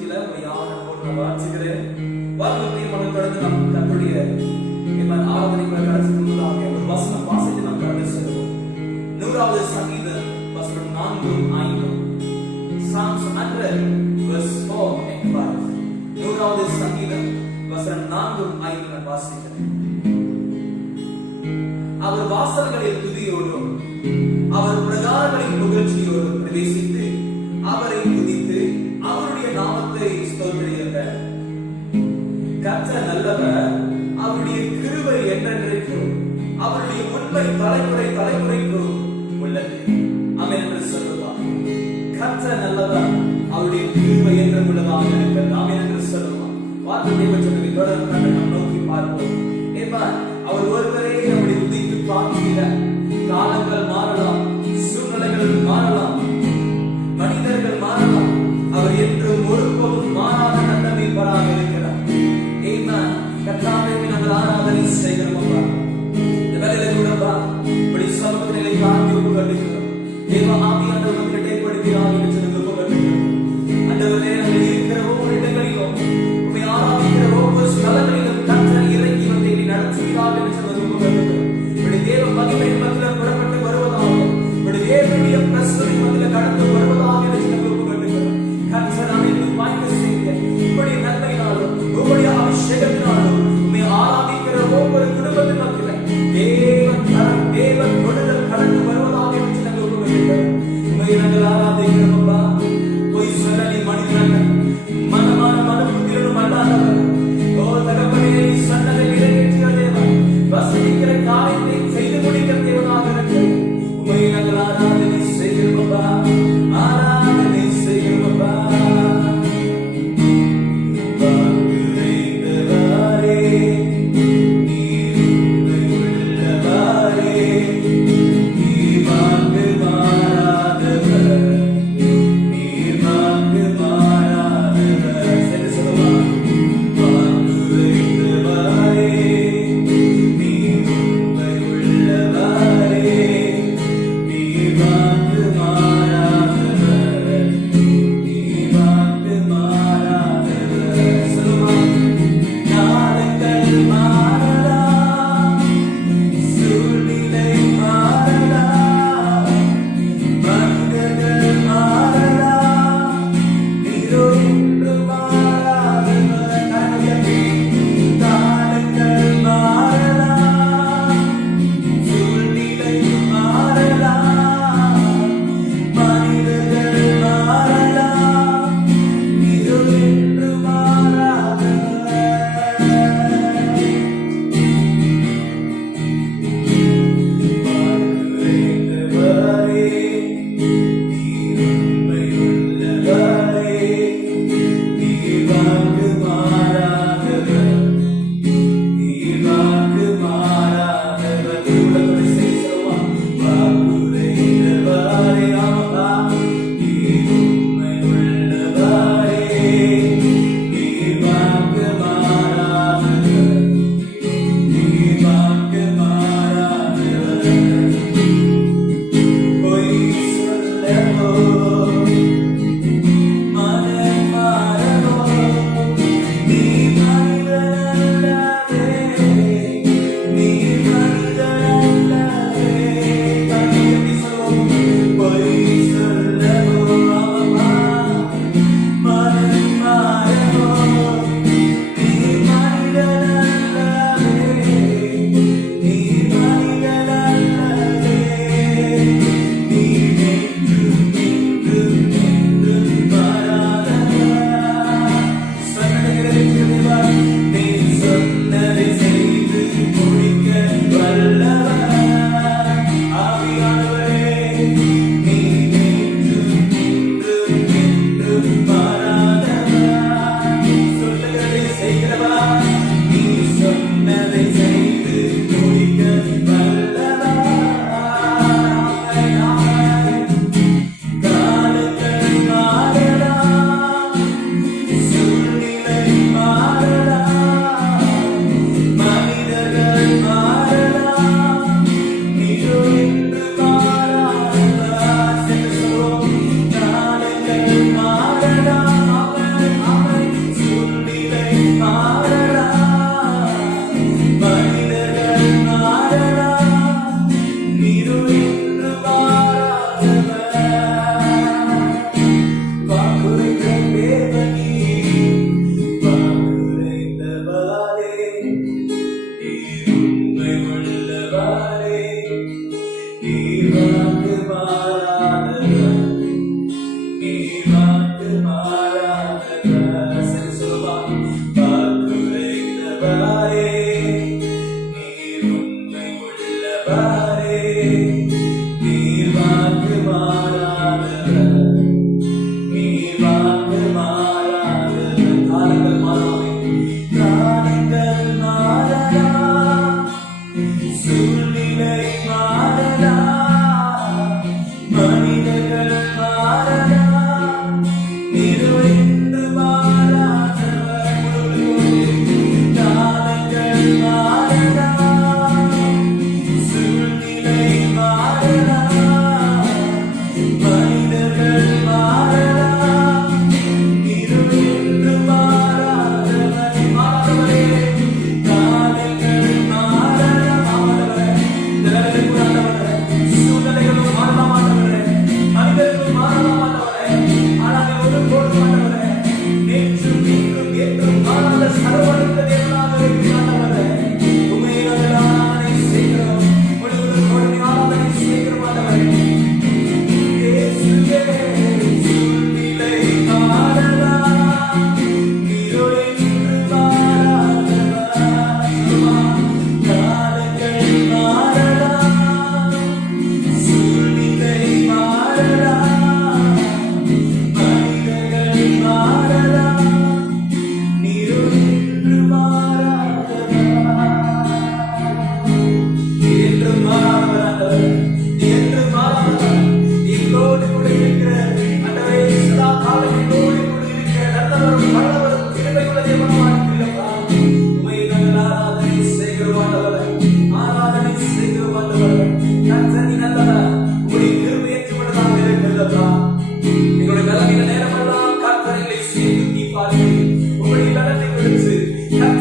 சமயத்துல யாரும் வாசிக்கிறேன் வார்த்தையை மனம் தொடர்ந்து நாம் கற்றுடைய ஆராதனைகளை கடைசி முன்பதாக ஒரு வசனம் வாசித்து நாம் கடந்து செல்வோம். 100வது சங்கீதம் வசனம் 4-5. Psalms 100 verse 4 and 5. 100வது சங்கீதம் வசனம் 4-5 நான் வாசிக்கிறேன். அவர் வாசல்களில் துதியோடும் அவர் பிரகாரங்களின் புகழ்ச்சியோடும் பிரவேசித்து அவரை துதித்து அவருடைய நாமத்தை ஸ்தோத்திரியுங்கள். கர்த்தர் நல்லவர், அவருடைய கிருபை என்றென்றைக்கும் அவருடைய உண்மை தலைமுறை தலைமுறைக்கும் உள்ளது. ஆமென் என்று சொல்லுவார். கர்த்தர் நல்லவர், அவருடைய கிருபை என்றும் உள்ளதாக இருக்கிறது. ஆமென் என்று சொல்லுவார். வார்த்தை தேவச்சனத்தை தொடர்ந்து நாம் நோக்கி பார்ப்போம். அவர் ஒருவரே நம்முடைய துதிக்கு பார்க்கிற காலங்கள் மாறலாம், சூழ்நிலைகள் மாறலாம், மனிதர்கள் மாறலாம், அவர் என்றும் ஒருபோதும் மாறாத நன்மைப்பராக இருக்கிறார். கர்த்தாவே நாங்கள் ஆராதனை செய்கிறோம். இந்த வேலையில கூட இப்படி சமூகத்திலே காண்பி ஒப்புக்கொள்கிறோம். தேவ ஆவியானவர் உங்களை ஏற்படுத்தி ஆகிவிட்டு ஒப்புக்கொள்கிறோம். ஆண்டவரே, நாங்கள் இருக்கிற ஒவ்வொரு இடங்களிலும் உம்மை ஆராதிக்கிற ஒவ்வொரு ஸ்தலங்களிலும் கர்த்தர் இறங்கி வந்து என்னை நடத்துகிறார் என்று சொன்னது ஒப்புக்கொள்கிறோம். இப்படி தேவ மகிமை மத்தியில் புறப்பட்டு வருவதாக, இப்படி தேவனுடைய பிரசன்னம் மத்தியில் கடந்து வருவதாக என்று சொன்னது ஒப்புக்கொள்கிறோம். கர்த்தர் அனைத்து வாய்ப்பு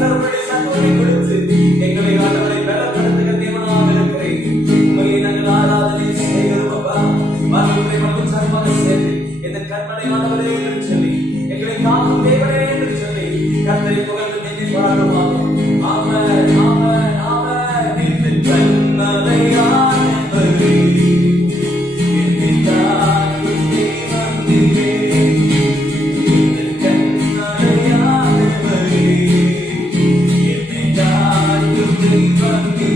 கருத்துடைய சத்துவத்தை கொடுத்து எங்களை ஆண்டவரை பலப்படுத்துகிற தேவனாக இருக்கிறேன். உண்மையை நாங்கள் ஆராதனை செய்கிறோம் அப்பா. வாழ்வுகளை மட்டும் சர்வமாக சேர்த்து இந்த கண்மலையானவரே என்று சொல்லி எங்களை காக்கும் தேவனே என்று சொல்லி கர்த்தரை புகழ்ந்து நெஞ்சை பாடுவாங்க. ஆமென், ஆமென், ஆமென். இந்த கண்மலையானவரே என்னை காக்கும் தேவனே. இந்த கண்மலையானவரே என்னை காக்கும்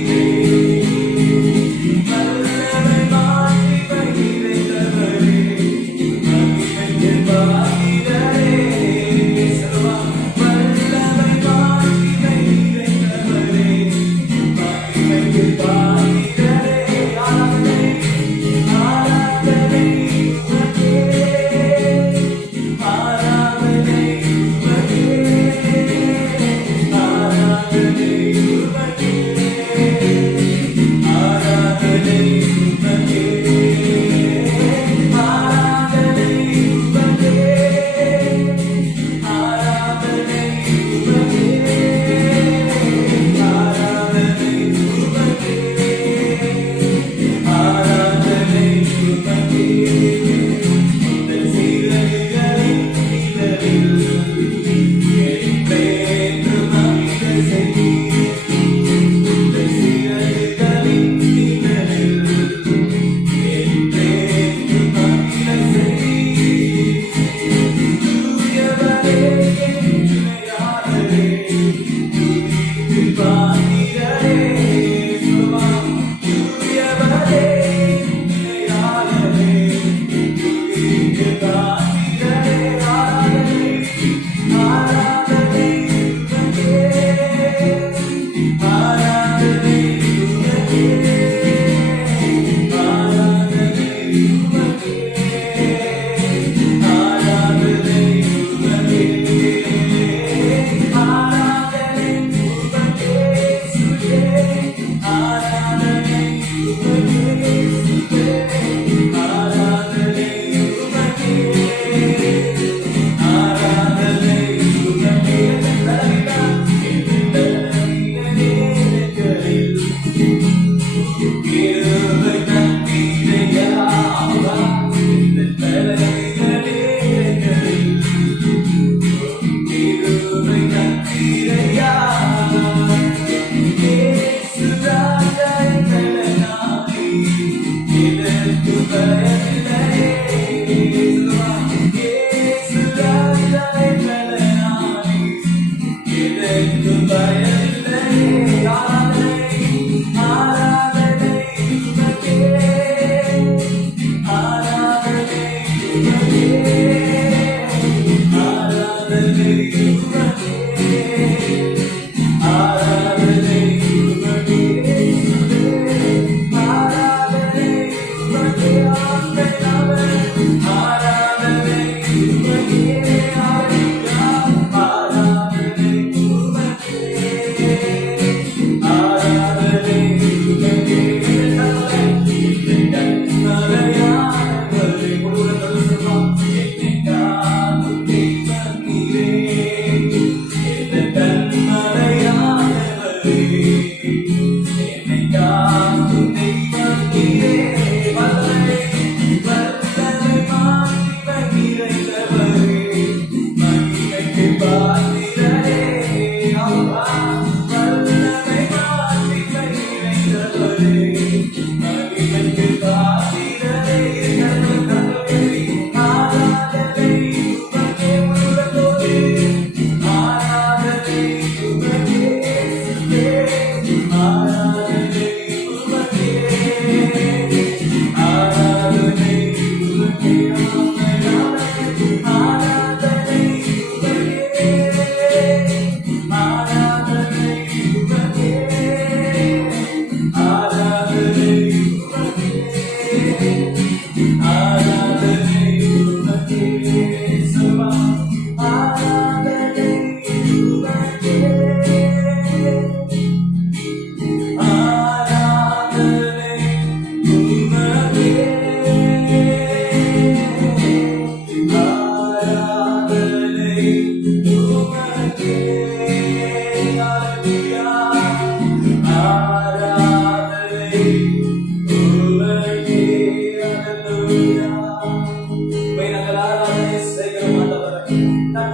தேவனே. வல்லமை மாற்றி வைக்கிறவரே, மகிமைக்கு பாத்திரரே. சொல்லுவா, வல்லமை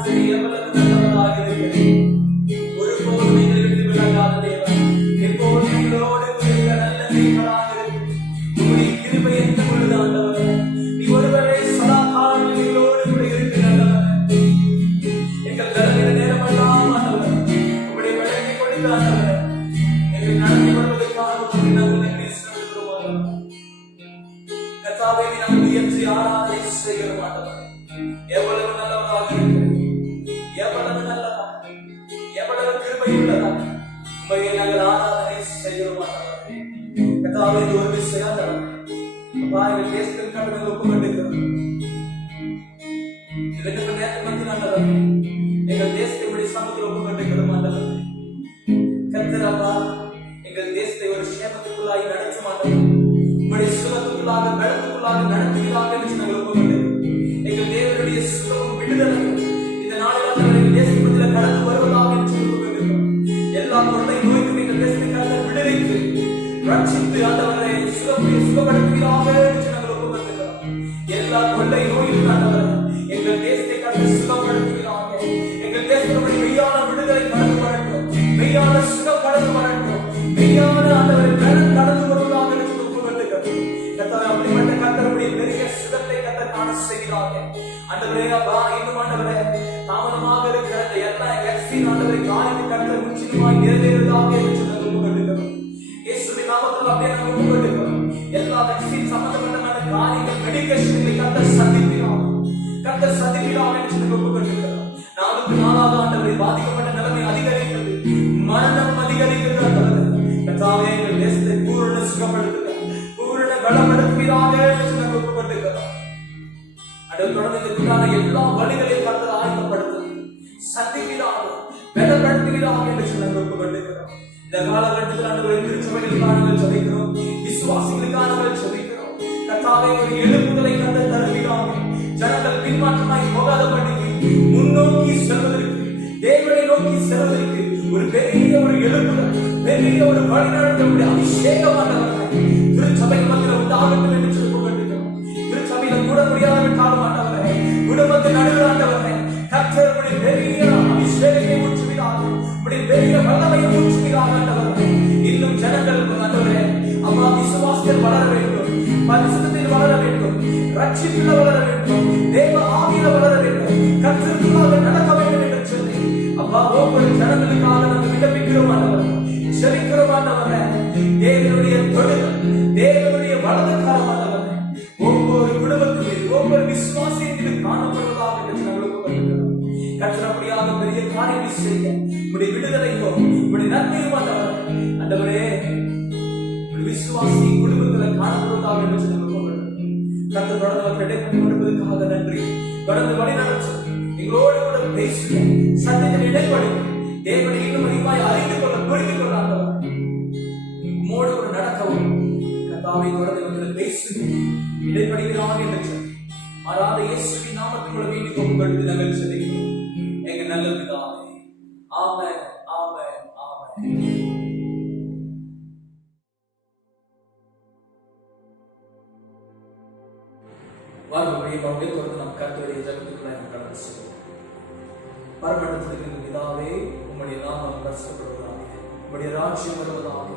சரி எவ்வளவு நல்லவராக இருக்கிறேன். ஒருபோதும் எங்களை விட்டு விலகாத தேவன், எப்போதும் எங்களோடு இருக்கிற நல்ல தேவனாக இருக்கிறேன். உம்முடைய கிருபை எந்த பொழுது ஆண்டவரே, நீ ஒருவரே சதா காலம் எங்களோடு கூட இருக்கிற ஆண்டவரே. எங்கள் தலைமையில நேரமெல்லாம் ஆண்டவரே உம்முடைய வழங்கி கொடுத்த ஆண்டவரே, எங்கள் நடத்தி வருவதற்காக உம்முடைய நாங்கள் நன்றி செலுத்துகிறோம். கர்த்தாவே, நாங்கள் உயர்த்தி ஆராதனை செய்கிறோம் ஆண்டவரே. எவ்வளவு நல்லவராக இருக்கிறேன், எவ்வளவு நல்லவராக, எவ்வளவு கிருபையுள்ளதாக உம்மையை நாங்கள் ஆராதனை செய்கிறோம் ஆண்டவரே. கர்த்தாவே, இது ஒரு விஷயம் ஆண்டவரே. அப்பா, எங்கள் தேசத்திற்காக நாங்கள் ஒப்புக்கொண்டிருக்கிறோம். இதற்கு நேரத்தில் வந்து ஆண்டவரே, எங்கள் தேசத்தை இப்படி சமூகத்தில் ஒப்புக்கொண்டிருக்கிறோம் ஆண்டவரே. கர்த்தர் அப்பா, எங்கள் தேசத்தை ஒரு சேமத்துக்குள்ளாய் நடத்த மாட்டோம், உங்களுடைய சுகத்துக்குள்ளாக பலத்துக்குள்ளாக நடத்துவதாக என்று நாங்கள் ஒப்புக்கொண்டிருக்கிறோம். எங்கள் தேவனுடைய சுகமும் விடுதலை இந்த நாளில் எங்கள் தேசத்தில் கடந்து வருவதாக என்று ஒப்புக்கொண்டிருக்கிறோம். எல்லா கொள்ளை நோய்க்கும் எங்கள் தேசத்தை கடந்து விடுவித்து ரட்சித்து ஆண்டவரை சுகப்படுத்துவதாக என்று நாங்கள் ஒப்புக்கொண்டிருக்கிறோம். எல்லா கொள்ளை நோயிலும் ஆண்டவரை எங்கள் தேசத்தை கடந்து சுகப்படுத்துவதாக, எங்கள் தேசத்தினுடைய மெய்யான விடுதலை கடந்து வரட்டும், மெய்யான சுகம் கடந்து வரட்டும், மெய்யான ஆண்டவரை கடந்து வருவதாக என்று ஒப்புக்கொண்டிருக்கிறோம். அப்படிப்பட்ட கர்த்தருடைய பெரிய சுகத்தை கர்த்தர் காண செய்கிறாங்க ஆண்டவரே. அப்பா, இன்னும் ஆண்டவரே தாமதமாக இருக்கிற எல்லா வேக்சின் ஆண்டவரை காரியத்தை கர்த்தர் முற்றிலுமாய் நிறைவேறுவதாக என்று நாங்கள் ஒப்புக்கொண்டிருக்கிறோம். இயேசுவின் நாமத்தில் அப்படியே நாங்கள் ஒப்புக்கொண்டிருக்கிறோம். எல்லா வேக்சின் சம்பந்தப்பட்ட காரியங்கள் மெடிக்கேஷன்களை கர்த்தர் சந்திக்கிறாங்க என்று நாங்கள் ஒப்புக்கொண்டிருக்கிறோம். நாளுக்கு நாளாக ஆண்டவரை பாதிக்கப்பட்ட நிலைமை அதிகரிக்கிறது, மரணம் அதிகரிக்கிறது ஆண்டவரே. கர்த்தாவே, எங்கள் தேசத்தை பூரண சுகப்படுத்துக, பூரண பலப்படுத்துவீராக என்று நாங்கள் ஒப்புக்கொண்டிருக்கிறோம். தொடர்ந்துக்கான எல்லா வழிகளையும் கர்த்தர் ஆயத்தப்படுத்தும், சந்திக்கிறாக, பலப்படுத்துவீராக என்று நாங்கள் ஒப்புக்கொண்டிருக்கிறோம். இந்த காலகட்டத்தில் ஆண்டவரை திருச்சபைகளுக்கான ஜெபிக்கிறோம், விசுவாசிகளுக்கான ஜெபிக்கிறோம். கர்த்தாவே, ஒரு எழுப்புதலை கர்த்தர் தருவீராக. ஜனங்கள் பின்மாற்றமாய் போகாதபடி முன்னோக்கி செல்வதற்கு, தேவனை நோக்கி செல்வதற்கு ஒரு பெரிய ஒரு எழுப்புதல், பெரிய ஒரு வழிநடத்தக்கூடிய அபிஷேகமானவர்கள் திருச்சபைக்கு மத்தியில் உண்டாகட்டும் என்று ஒப்புக்கொண்டிருக்கிறோம். திருச்சபையில கூட முடியாத காலமாட்டவரை, குடும்பத்தின் நடுவில் ஆண்டவரை கர்த்தருடைய பெரிய அபிஷேகத்தை ஊற்றுவீராக, பெரிய வல்லமையை ஊற்றுவீராக ஆண்டவரை. இன்னும் ஜனங்கள் ஆண்டவரே அப்பா விசுவாசத்தில் வளர வேண்டும், பரிசுத்தத்தில் வளர வேண்டும், ரட்சிப்பில் வளர வேண்டும், தேவ ஆவியில வளர வேண்டும், கர்த்தருக்குள்ளாக நடக்க வேண்டும் என்று சொல்லி அப்பா ஒவ்வொரு ஜனங்களுக்காக நாங்கள் விண்ணப்பிக்கிறோம் ஆண்டவரே, ஜெபிக்கிறோம் ஆண்டவரே. தேவனுடைய தொழுதல், தேவனுடைய வலதுக்காரம் ஆண்டவரே ஒவ்வொரு குடும்பத்திலும் ஒவ்வொரு விசுவாசியத்திலும் காணப்படுவதாக என்று நாங்கள் ஒப்புக்கொள்கிறோம். கர்த்தர் அப்படியாக பெரிய காரியங்களை செய்ய உடைய விடுதலையோ உடைய நன்மையும் ஆண்டவரே விசுவாசி குடும்பத்தில் காணப்படுவதாக என்று நாங்கள் ஒப்புக்கொள்கிறோம். கர்த்தர் தொடர்ந்து கிடைப்பட்டு கொடுப்பதற்காக நன்றி. தொடர்ந்து வழிநடத்தி எங்களோடு கூட பேசுங்க, சத்தியத்தில் இடைப்படி தேவனை இன்னும் அதிகமாய் அறிந்து கொள்ள புரிந்து கொள்ள உம்மோடு கூட நடக்கவும் கர்த்தாவை தொடர்ந்து பேசுங்க, இடைப்படுகிறாங்க என்று சொல்லி மாறாத இயேசுவின் நாமத்தில் வேண்டிக் கொண்டு நாங்கள் செல்கிறோம் எங்க நல்ல பிதாவே. ஆமென், ஆமென், ஆமென். வாழ்வுடைய பவுண்டை தொடர்ந்து நம் கர்த்தருடைய ஜெபத்துக்குள்ள கடந்து செல்வோம். பரமண்டலத்தில் இருக்கிற பிதாவே, உம்முடைய நாமம் பரிசுத்தப்படுவதாக, உம்முடைய ராஜ்யம் வருவதாக,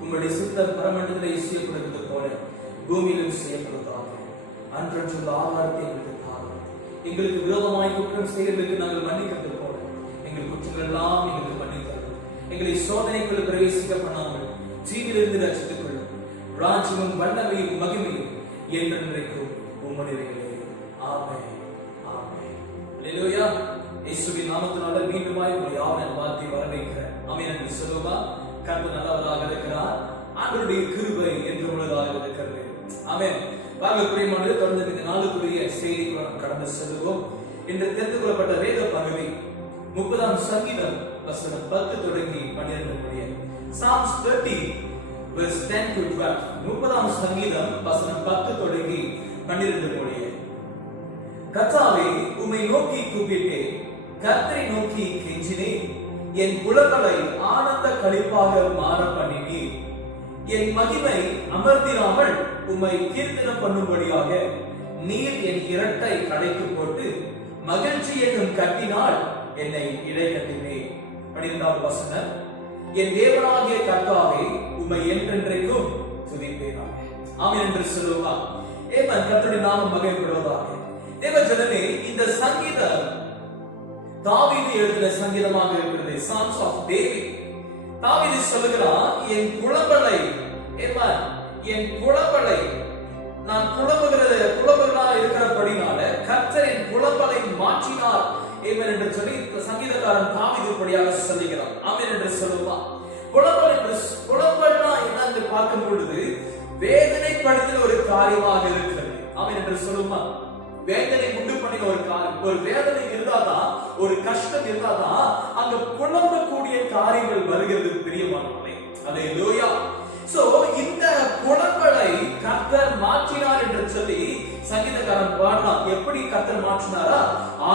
உம்முடைய சித்தம் பரமண்டலத்திலே செய்யப்படுவது போல பூமியிலும் செய்யப்படுவதாக. அன்றன்றுள்ள ஆதாரத்தை எங்களுக்கு தாரும். எங்களுக்கு விரோதமாய் குற்றம் செய்வதற்கு நாங்கள் மன்னிக்கிறது போல எங்கள் குற்றங்கள் எல்லாம் எங்களுக்கு மன்னித்தரும். எங்களை சோதனைக்குள் பிரவேசிக்க பண்ணாமல் தீவிலிருந்து ரட்சித்துக் கொள்ளும். ராஜ்யமும் வல்லமையும் மகிமையும் என்றென்றைக்கும் உம்முடையவைகளே. ஆமென், ஆமென். அல்லேலூயா. இயேசுவின் நாமத்தினால மீண்டுமாய் உங்களை யாவரையும் வாழ்த்தி வரவேற்கிறேன். ஆமென் என்று சொல்லுவா. கர்த்தர் நல்லவராக இருக்கிறார், ஆண்டவருடைய கிருபை என்று உள்ளதாக இருக்கிறது. ஆமென். பிரியமானவர்களே, தொடர்ந்து இந்த நாளுக்குரிய செய்திக்கு நாம் கடந்து செல்வோம். இன்று தெரிந்து கொள்ளப்பட்ட வேத பகுதி 30ஆம் சங்கீதம் வசனம் 10 தொடங்கி 12 முடிய. Psalms 30 verse 10 to 12. 30ஆம் சங்கீதம் வசனம் 10 தொடங்கி 12 முடிய. கர்த்தாவே, உம்மை நோக்கி கூப்பிட்டேன், கர்த்தரை நோக்கி கெஞ்சினேன். என் புலங்களை ஆனந்த களிப்பாக மாற பண்ணினீர். என் மகிமை அமர்ந்திராமல் உம்மை கீர்த்தனம் பண்ணும்படியாக நீர் என் இரட்டை கடைக்கு போட்டு மகிழ்ச்சி என்னும் கட்டினால் என்னை இடை கட்டினே. 12வது வசனம், என் தேவனாகிய கர்த்தாவே உம்மை என்றென்றைக்கும் துதிப்பேனாக. ஆமென் என்று சொல்லுவா. ஏமன் கர்த்தருடைய நாமம் மகிமைப்படுவதாக. தேவ ஜனமே, இந்த சங்கீதம் தாவீது எழுதின சங்கீதமாக இருக்கிறது. Songs of David. தாவீது சொல்லுகிறான், என் புலம்பலை என் புலம்பலை நான் புலம்புகளா இருக்கிறபடினால கர்த்தர் என் புலம்பலை மாற்றினார் ஆமென் என்று சொல்லி சங்கீதக்காரன் தாவீது இப்படியாக சொல்லுகிறான். ஆமென் என்று சொல்லுவான். புலம்பல்னா என்ன என்று பார்க்கும் பொழுது வேதனைப்படுத்தின ஒரு காரியமாக இருக்கிறது. ஆமென் என்று சொல்லுவான். வேதனை உண்டு பண்ணின ஒரு காரியம். ஒரு வேதனை இருந்தாதான், ஒரு கஷ்டம் இருந்தாதான் அங்க புலம்பக்கூடிய காரியங்கள் வருகிறது பிரியமானவர்களே. அல்லேலூயா. சோ இந்த புலம்பலை கர்த்தர் மாற்றினார் என்று சொல்லி சங்கீதக்காரன் பாடுறான். எப்படி கர்த்தர் மாற்றினாரா?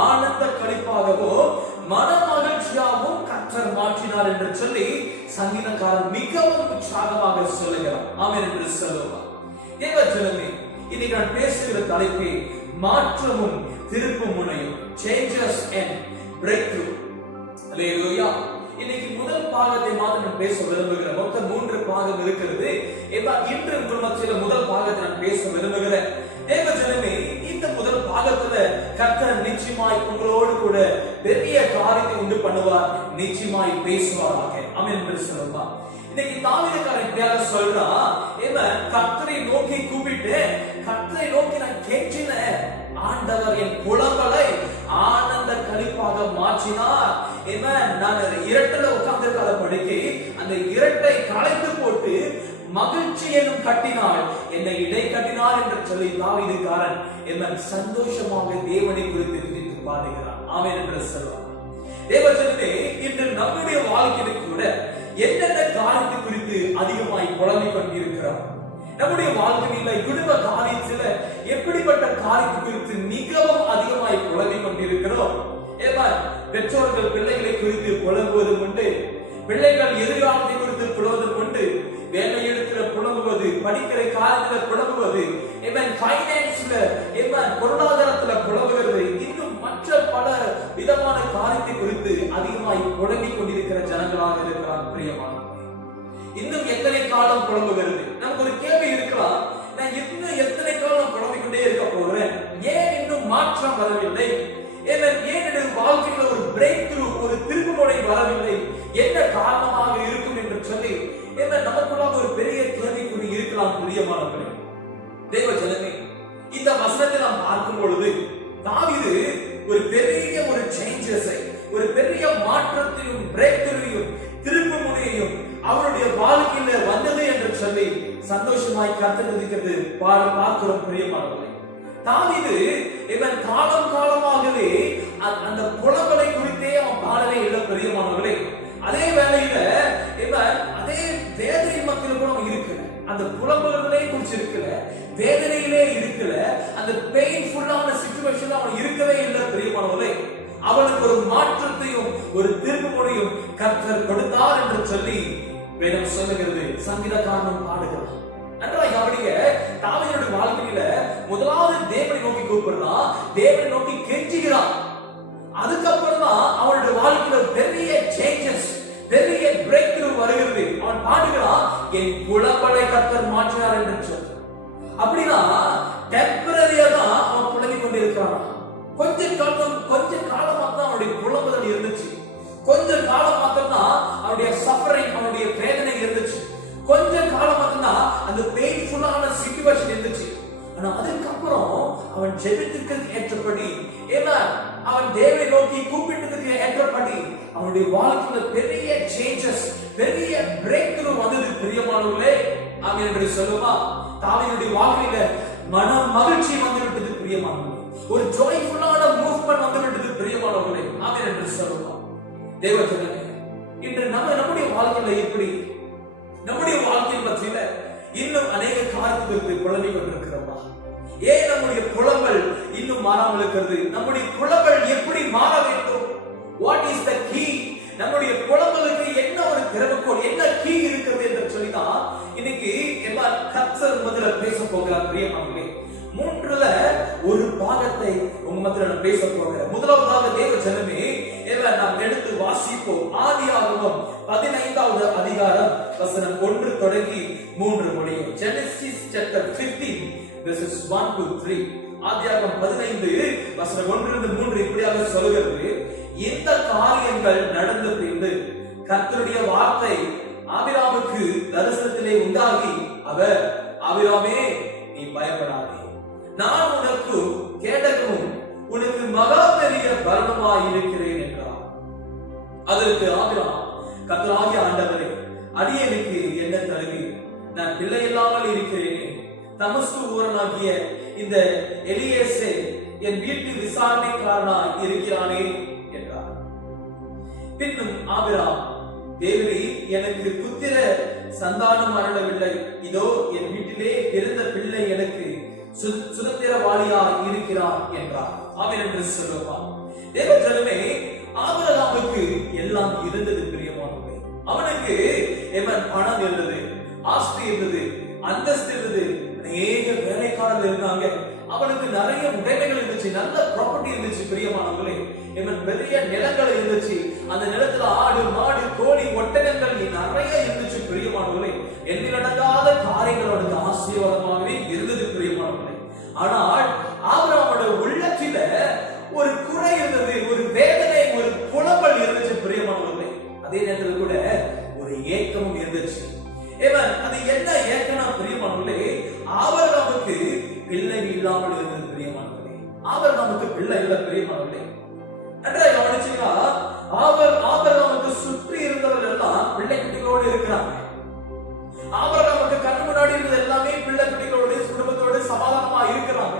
ஆனந்த களிப்பாகவோ மன மகிழ்ச்சியாகவும் கர்த்தர் மாற்றினார் என்று சொல்லி சங்கீதக்காரன் மிகவும் உற்சாகமாக சொல்லுகிறார். ஆமென் என்று சொல்லுவார். தேவ ஜனமே, இன்னைக்கு நான் பேசுகிற தலைப்பே மாற்றமும் திருப்பு முனையும், changes and breakthrough. அல்லேலூயா. இன்னைக்கு முதல் பாகத்தை மாத்திரம் பேச விரும்புகிறேன். மொத்தம் 3 பாகம் இருக்கிறது. இன்று குடும்பத்தில முதல் பாகத்தை நான் பேச விரும்புகிறேன். தேவ ஜனமே, இந்த முதல் பாகத்துல கர்த்தர் நிச்சயமாய் உங்களோடு கூட பெரிய காரியத்தை உண்டு பண்ணுவார். நிச்சயமாய் பேசுவாராக. ஆமென் என்று சொல்லுவா. இன்னைக்கு தாவீதுக்காரன் இப்படியாக சொல்றான், கர்த்தரை நோக்கி கூப்பிட்டு, கர்த்தரை நோக்கி நான் கேட்கிறேன், ஆண்டவர் என் புலம்பலை ஆனந்த களிப்பாக மாற்றினார். நான் இரட்டல உட்கார்ந்திருக்காத படிக்கை அந்த இரட்டை களைத்து போட்டு மகிழ்ச்சி என்னும் கட்டினால் என்னை இடை கட்டினார் என்று சொல்லி தாவீதுக்காரன் சந்தோஷமாக தேவனை குறித்து துதித்து பாடுகிறார். ஆமென் என்று சொல்வார். தேவஜனமே, இன்று நம்முடைய வாழ்க்கையில கூட என்னென்ன காரியத்தை குறித்து அதிகமாய் புலம்பிக் கொண்டிருக்கிறோம். நம்முடைய வாழ்க்கையில குடும்ப காரியத்துல எப்படிப்பட்ட காரியத்தை குறித்து மிகவும் அதிகமாய் புலம்பிக் கொண்டிருக்கிறோம். பெற்றோர்கள் பிள்ளைகளை குறித்து புலம்புவதும் உண்டு, பிள்ளைகள் எதிர்காலத்தை குறித்து புலம்புவதும் உண்டு, வேலை இடத்துல புலம்புவது, படிக்கிற காலத்துல புலம்புவது, பைனான்ஸ்ல பொருளாதாரத்துல புலம்புகிறது, இன்னும் மற்ற பல விதமான காரியத்தை குறித்து அதிகமாய் புலம்பிக் கொண்டிருக்கிற ஜனங்களாக இருக்கிறார். பிரியமானவர்களே, இன்னும் எத்தனை காலம் புலம்புகிறது? நமக்கு ஒரு கேள்வி இருக்கலாம், நான் இன்னும் எத்தனை காலம் புலம்பிக் கொண்டே இருக்க போறேன்? ஏன் இன்னும் மாற்றம் வரவில்லை? ஏன் என்னுடைய வாழ்க்கையில் ஒரு பிரேக் த்ரூ, ஒரு திருப்புமுனை வரவில்லை? என்ன காரணமாக இருக்கும் என்று சொல்லி நமக்குள்ளாக ஒரு பெரிய கேள்விக்குறி இருக்கலாம். பிரியமானவர்களே, தேவ ஜனமே, இந்த வசனத்தை நாம் பார்க்கும் பொழுது தாவீது ஒரு பெரிய ஒரு சேஞ்சஸை, ஒரு பெரிய மாற்றத்தையும் பிரேக் த்ரூவையும் திருப்புமுனையையும் அவருடைய வாழ்க்கையில வந்தது என்று சொல்லி சந்தோஷமாய் கர்த்தர் பார்க்கிறோம். பிரியமானவர்களே, தாவீது காலம் காலமாகவே அந்த புலம்பலை குறித்தே அவன் பாடலே இல்லை. பிரியமானவர்களே, அதே வேளையில அதே வேதனை மக்கள் கூட இருக்கல, அந்த புலம்பல்களே குறிச்சு இருக்கல, வேதனையிலே இருக்கல, அந்த பெயின்ஃபுல்லான சிச்சுவேஷன்ல அவன் இருக்கவே இல்லை. பிரியமானவர்களே, அவனுக்கு ஒரு மாற்றத்தையும் ஒரு திருப்புமுனையும் கர்த்தர் கொடுத்தார் என்று சொல்லி வேதம் சொல்லுகிறது. சங்கீதக்காரன் பாடுகிறான். நன்றாக கவனிங்க, தாவீதுடைய வாழ்க்கையில முதலாவது தேவனை நோக்கி கூப்பிடுறான், தேவனை நோக்கி கெஞ்சுகிறான். அதுக்கப்புறம் தான் அவனுடைய வாழ்க்கையில பெரிய சேஞ்சஸ், பெரிய பிரேக் த்ரூ வருகிறது. அவன் பாடுகிறான், என் புலம்பலை கர்த்தர் மாற்றினார் என்று சொல்றான். அப்படின்னா டெம்பரரியா தான் அவன் புலம்பிக் கொண்டிருக்கிறான். கொஞ்ச காலமா தான் அவனுடைய புலம்புதல் இருந்துச்சு. கொஞ்ச காலம் மாத்திரம் தான் அவனுடைய சஃபரிங், அவனுடைய வேதனை இருந்துச்சு. கொஞ்ச காலம் மட்டும்தான் அந்த பெயின்ஃபுல்லான சிச்சுவேஷன் இருந்துச்சு. ஆனா அதுக்கப்புறம் அவன் ஜெபத்துக்கு ஏற்றபடி, அவன் தேவனை நோக்கி கூப்பிட்டதுக்கு ஏற்றபடி அவனுடைய வாழ்க்கையில பெரிய சேஞ்சஸ், பெரிய பிரேக் த்ரூ வந்தது. பிரியமானவர்களே, ஆமென் என்று சொல்லுவா. தாவீதுடைய வாழ்க்கையில மன மகிழ்ச்சி வந்துவிட்டது. பிரியமானவர்களே, ஒரு ஜாய்ஃபுல்லான மூவ்மெண்ட் வந்துவிட்டது. பிரியமானவர்களே, ஆமென் என்று சொல்லுவா. தேவஜனமே, இன்று நம்முடைய வாழ்க்கையில எப்படி, நம்முடைய வாழ்க்கையை பற்றியில இன்னும் அநேக காரியங்களுக்கு புலம்பிக் கொண்டிருக்கிறோமா? ஏன் நம்முடைய புலம்பல் இன்னும் மாறாமல் இருக்கிறது? நம்முடைய புலம்பல் எப்படி மாற வேண்டும்? What is the key? நம்முடைய புலம்பலுக்கு என்ன ஒரு திறவுகோல், என்ன கீ இருக்கிறது என்று சொல்லிதான் இன்னைக்கு கர்த்தர் முதல்ல பேச போகிறார். பிரியமானவர்களே, 3ல ஒரு பாகத்தை உங்க மத்தியில நான் பேச போகிறேன். முதலாவதாக தேவ ஜனமே, நாம் எடுத்து வாசிப்போம். ஆதியாகமம் 15வது அதிகாரம் வசனம் 1 தொடங்கி 3 முடியும். Genesis chapter 15 verses 1 to 3. ஆதியாகமம் 15 வசனம் 1 to 3 இப்படியாக சொல்கிறது. இந்த காரியங்கள் நடந்த பின்பு கர்த்தருடைய வார்த்தை ஆபிரகாமுக்கு தரிசனத்திலே உண்டாகி, அவர், ஆபிரகாமே நீ பயப்படாதே, நான் உனக்கு கேடகமும் உனக்கு மகா பெரிய பலனுமாய் இருக்கிறேன் என்றார். அதற்கு ஆபிரகாம், கர்த்தராகிய ஆண்டவரே, அடியேனுக்கு என்ன தருவீர்? நான் பிள்ளை இல்லாமல் இருக்கிறேனே. தமஸ்கு ஊரனாகிய இந்த எலியேசே என் வீட்டு விசாரணைக்காரனாய் இருக்கிறானே என்றார். பின்னும் ஆபிரகாம், தேவரே, எனக்கு புத்திர சந்தானம் அருளவில்லை. இதோ என் வீட்டிலே பிறந்த பிள்ளை எனக்கு சுதந்திரவாளியாய் இருக்கிறார் என்றார். ஆமென் என்று சொல்லுவார். தேவ ஜனமே, ஆபிரகாமுக்கு எல்லாம் இருந்தது பிரியமானவர்களே. அவனுக்கு பணம் இருந்தது, ஆஸ்தி இருந்தது, அந்தஸ்து இருந்தது, அநேக வேலைக்காரர்கள் இருந்தாங்க, அவனுக்கு நிறைய உடைமைகள் இருந்துச்சு, நல்ல ப்ராப்பர்ட்டி இருந்துச்சு பிரியமானவர்களே. பெரிய நிலங்கள் இருந்துச்சு, அந்த நிலத்துல ஆடு மாடு கோழி ஒட்டகங்கள் நிறைய இருந்துச்சு பிரியமானவர்களே. எண்ணிலடங்காத காரியங்கள் அவனுக்கு ஆசீர்வாதமாகவே இருந்தது பிரியமானவர்களே. ஆனால் ஆபிரகாமோட உள்ளத்தில ஒரு குறை இருந்தது, ஒரு வேதனை, ஒரு புலம்பல் இருந்துச்சு பிரியமானவர்களே. அதே நேரத்தில் கூட ஒரு ஏக்கமும் இருந்துச்சு. அது என்ன ஏக்கம்னா பிரியமானவர்களே, ஆபிரகாமுக்கு பிள்ளை இல்லாமல் இருந்தது பிரியமானவர்களே. ஆபிரகாமுக்கு பிள்ளை இல்ல பிரியமானவர்களே. நன்றாக கவனிச்சீங்களா? ஆபிரகாமுக்கு சுற்றி இருந்தவர்கள் எல்லாம் பிள்ளை குட்டிகளோடு இருக்கிறாங்க. ஆபிரகாமுக்கு கண் முன்னாடி இருந்தது எல்லாமே பிள்ளை குட்டிகளோடு குடும்பத்தோடு சமாதானமா இருக்கிறாங்க.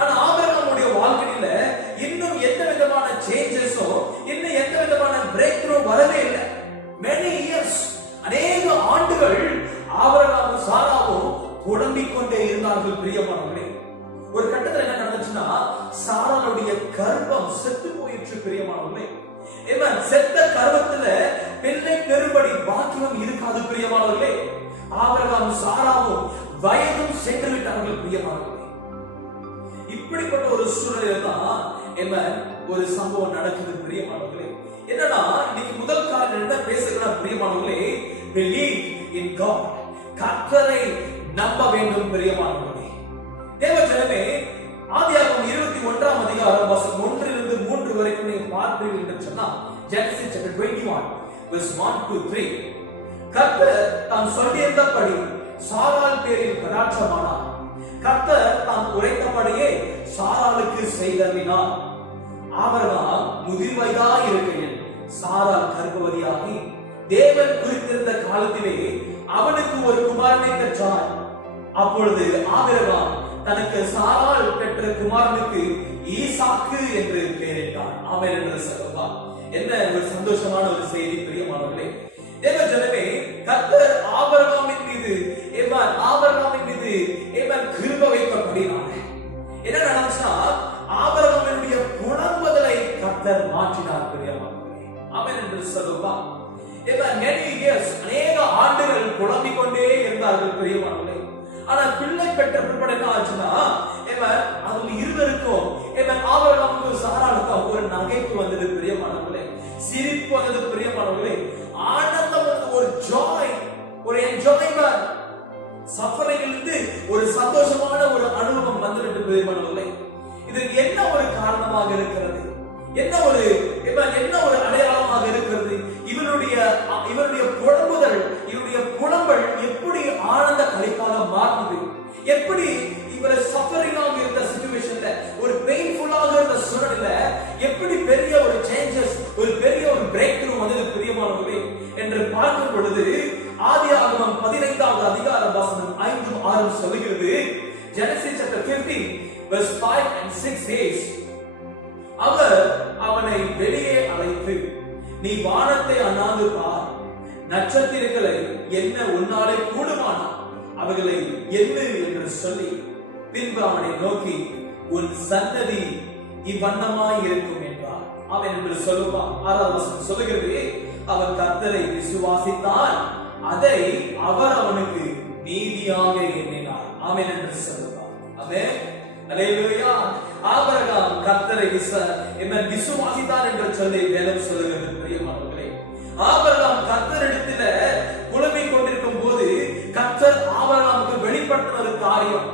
ஆனா ஆபிரகாமுடைய வாழ்க்கையில இன்னும் எந்த விதமான சேஞ்சஸோ, இன்னும் எந்த விதமான பிரேக் த்ரூ வரவே இல்லை. many years, அநேக ஆண்டுகள் ஆபிரகாமும் சாராவும் புலம்பிக் கொண்டே இருந்தார்கள் பிரியமானவர்களே. ஒரு கட்டத்துல என்ன நடந்துச்சுன்னா, சாராளுடைய கர்ப்பம் செத்து போயிற்று பிரியமானவர்களே. செத்த கர்ப்பத்துல பிள்ளை பெறும்படி பாக்கியம் இருக்காது பிரியமானவர்களே. ஆபிரகாமும் சாராவும் வயதும் சென்று விட்டார்கள் பிரியமானவர்களே. இப்படிப்பட்ட ஒரு சூழ்நிலை தான் ஒரு சம்பவம் நடக்குது பிரியமானவர்களே. என்னன்னா, இன்னைக்கு முதல் காலம் என்ன பேசுகிறார் பிரியமானவர்களே? believe in God. கர்த்தரை நம்ப வேண்டும் பிரியமானவர்களே. தேவ ஜனமே, ஆதியாகமம் 21ஆம் அதிகாரம் வசனம் 1 இலிருந்து 3 வரைக்கும் நீங்க பார்ப்பீர்கள் என்று சொன்னா, Genesis chapter 21 verse 1 to 3. கர்த்தர் தான் சொல்லியிருந்தபடி சாராள் பேரில் கடாட்சமானார். கர்த்தர் தான் உரைத்தபடியே சாராளுக்கு செய்தருளினார். ஆபிரகாம் முதிர் வயதாய் இருக்கையில் சாராள் கர்ப்பவதியாகி தேவன் குறித்திருந்த காலத்திலே அவனுக்கு ஒரு குமாரனை பெற்றார். அப்பொழுது ஆபிரகாம் தனக்கு சாராள் பெற்ற குமாரனுக்கு ஈசாக்கு என்று பெயரிட்டார். ஆமென் என்று சொல்லுவார். என்ன ஒரு சந்தோஷமான ஒரு செய்தி பிரியமானவர்களே. தேவ ஜனமே, கர்த்தர் ஆபிரகாமின் மீது கிருபை வைக்கப்படினார். என்ன நடந்துச்சுன்னா, ஆபிரகாமினுடைய புலம்புதலை கர்த்தர் மாற்றினார் பிரியமானவர்களே. ஆமென் என்று சொல்லுவார். many years, அநேக ஆண்டுகள் புலம்பிக் கொண்டே இருந்தார்கள் பிரியமானவர்களே. ஆனா பிள்ளை பெற்ற பிற்பாடு என்ன ஆச்சுன்னா, அவங்க இருவருக்கும் ஆபிரகாமுக்கும் சாராளுக்கும் ஒரு நகைப்பு வந்தது பிரியமானவர்களே, சிரிப்பு வந்தது பிரியமானவர்களே, ஆனந்தம் வந்தது, ஒரு ஜாய், ஒரு என்ஜாய்மென்ட், சஃபரிங்கிலிருந்து ஒரு சந்தோஷமான ஒரு அனுபவம் வந்துட்டு பிரியமானவர்களே. இதற்கு என்ன ஒரு காரணமாக இருக்கிறது? என்ன ஒரு அடையாளமாக இருக்கிறது? இவருடைய புலம்புதல், இவருடைய புலம்பல் எப்படி ஆனந்த களிப்பாக மாறுது? எப்படி இவரை சஃபரிங்காக இருந்த சிச்சுவேஷன்ல, ஒரு பெயின்ஃபுல்லாக இருந்த சூழல்ல எப்படி பெரிய ஒரு சேஞ்சஸ், ஒரு பெரிய ஒரு பிரேக் த்ரூ வந்தது பிரியமானவர்களே என்று பார்க்கும் பொழுது, ஆதியாகமம் 15வது அதிகாரம் வசனம் 5 6 சொல்லுகிறது. Genesis chapter 15 verse 5 and 6 says, அவர் அவனை வெளியே அழைத்து, நீ வானத்தை அண்ணாந்து பார், நட்சத்திரங்களை என்ன உன்னாலே கூடுமானா அவைகளை எண்ணு என்று சொல்லி, பின்பு அவனை நோக்கி, உன் சந்ததி இவ்வண்ணமாய் இருக்கும் என்றார். அவன் என்று சொல்லுவான். 6வது வசனம் சொல்லுகிறது, அவன் கர்த்தரை விசுவாசித்தான், அதை அவர் அவனுக்கு நீதியாக எண்ணினார். ஆமென் என்று சொல்லுவார். ஆமென். அல்லேலூயா. ஆபிரகாம் கர்த்தரை விசுவாசித்தான் என்று சொல்லி வேதம் சொல்லுகிறது. பிரியமானவர்களே, ஆபிரகாம் கர்த்தரிடத்தில புலம்பிக் கொண்டிருக்கும் போது கர்த்தர் ஆபிரகாமுக்கு வெளிப்படுத்தின ஒரு காரியம்,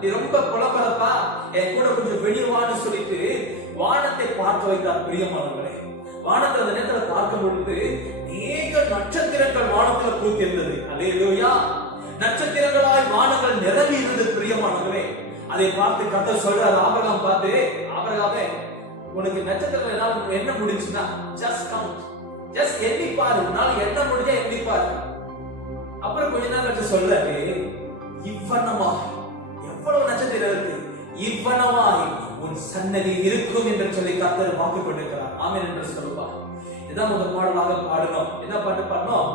நீ ரொம்ப புலம்பரப்பா, என் கூட கொஞ்சம் வெளியவான்னு சொல்லிட்டு வானத்தை பார்க்க வைத்தார். பிரியமானவர்களே, வானத்தை அந்த நேரத்தில் பார்க்கும் பொழுது அநேக நட்சத்திரங்கள் வானத்துல பூத்திருந்தது. அல்லேலூயா. நட்சத்திரங்களாய் வானங்கள் நிரம்பி இருந்தது. பிரியமானவர்களே, அதை பார்த்து கர்த்தர் சொல்றாரு ஆபிரகாம் பார்த்து, ஆபிரகாமே, உனக்கு நட்சத்திரங்கள் எல்லாம் என்ன முடிஞ்சுன்னா ஜஸ்ட் கவுண்ட், ஜஸ்ட் எண்ணி பாரு, உன்னால என்ன முடிஞ்சா எண்ணி பாரு. அப்புறம் கொஞ்ச நேரம் கழிச்சு சொல்றாரு, இவ்வண்ணமாய், எவ்வளவு நட்சத்திரம் இருக்கு, இவ்வண்ணமாய் உன் சன்னதி இருக்கும் என்று சொல்லி கர்த்தர் வாக்கு கொண்டிருக்கிறார். ஆமென் என்று சொல்லுவா. இதான் முதல் பாடலாக பாடணும். என்ன பாட்டு பாடணும்?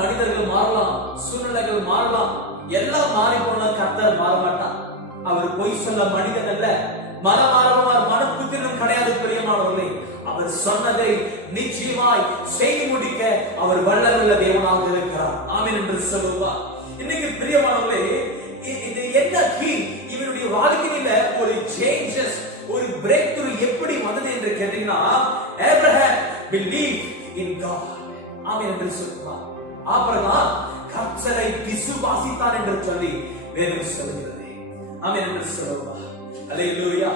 மனிதர்கள் மாறலாம், சூழ்நிலைகள் மாறலாம், எல்லாம் மாறி போன கர்த்தர் மாற மாட்டான். அவர் பொய் சொல்ல மனிதன் அல்ல, மனப்புத்திரம் கிடையாது. பிரியமானவர்களே, அவர் சொன்னதை நிச்சயமாய் செய்து முடிக்க அவர் வல்லமையுள்ள தேவனாக இருக்கிறார். ஆமென் என்று சொல்லுவா. இன்னைக்கு பிரியமானவர்களே, இது என்ன கீ இவருடைய வாழ்க்கையில ஒரு சேஞ்சஸ், ஒரு பிரேக் த்ரூ எப்படி வந்தது என்று கேட்டீங்கன்னா, ஆபிரகாம் believed in God. ஆமென் என்று சொல்லுவா. ஆபிரகாம் கர்த்தரை விசுவாசித்தார் என்று சொல்லி வேதம் சொல்கிறது. ஆமென் என்று சொல்லுவா. அல்லேலூயா.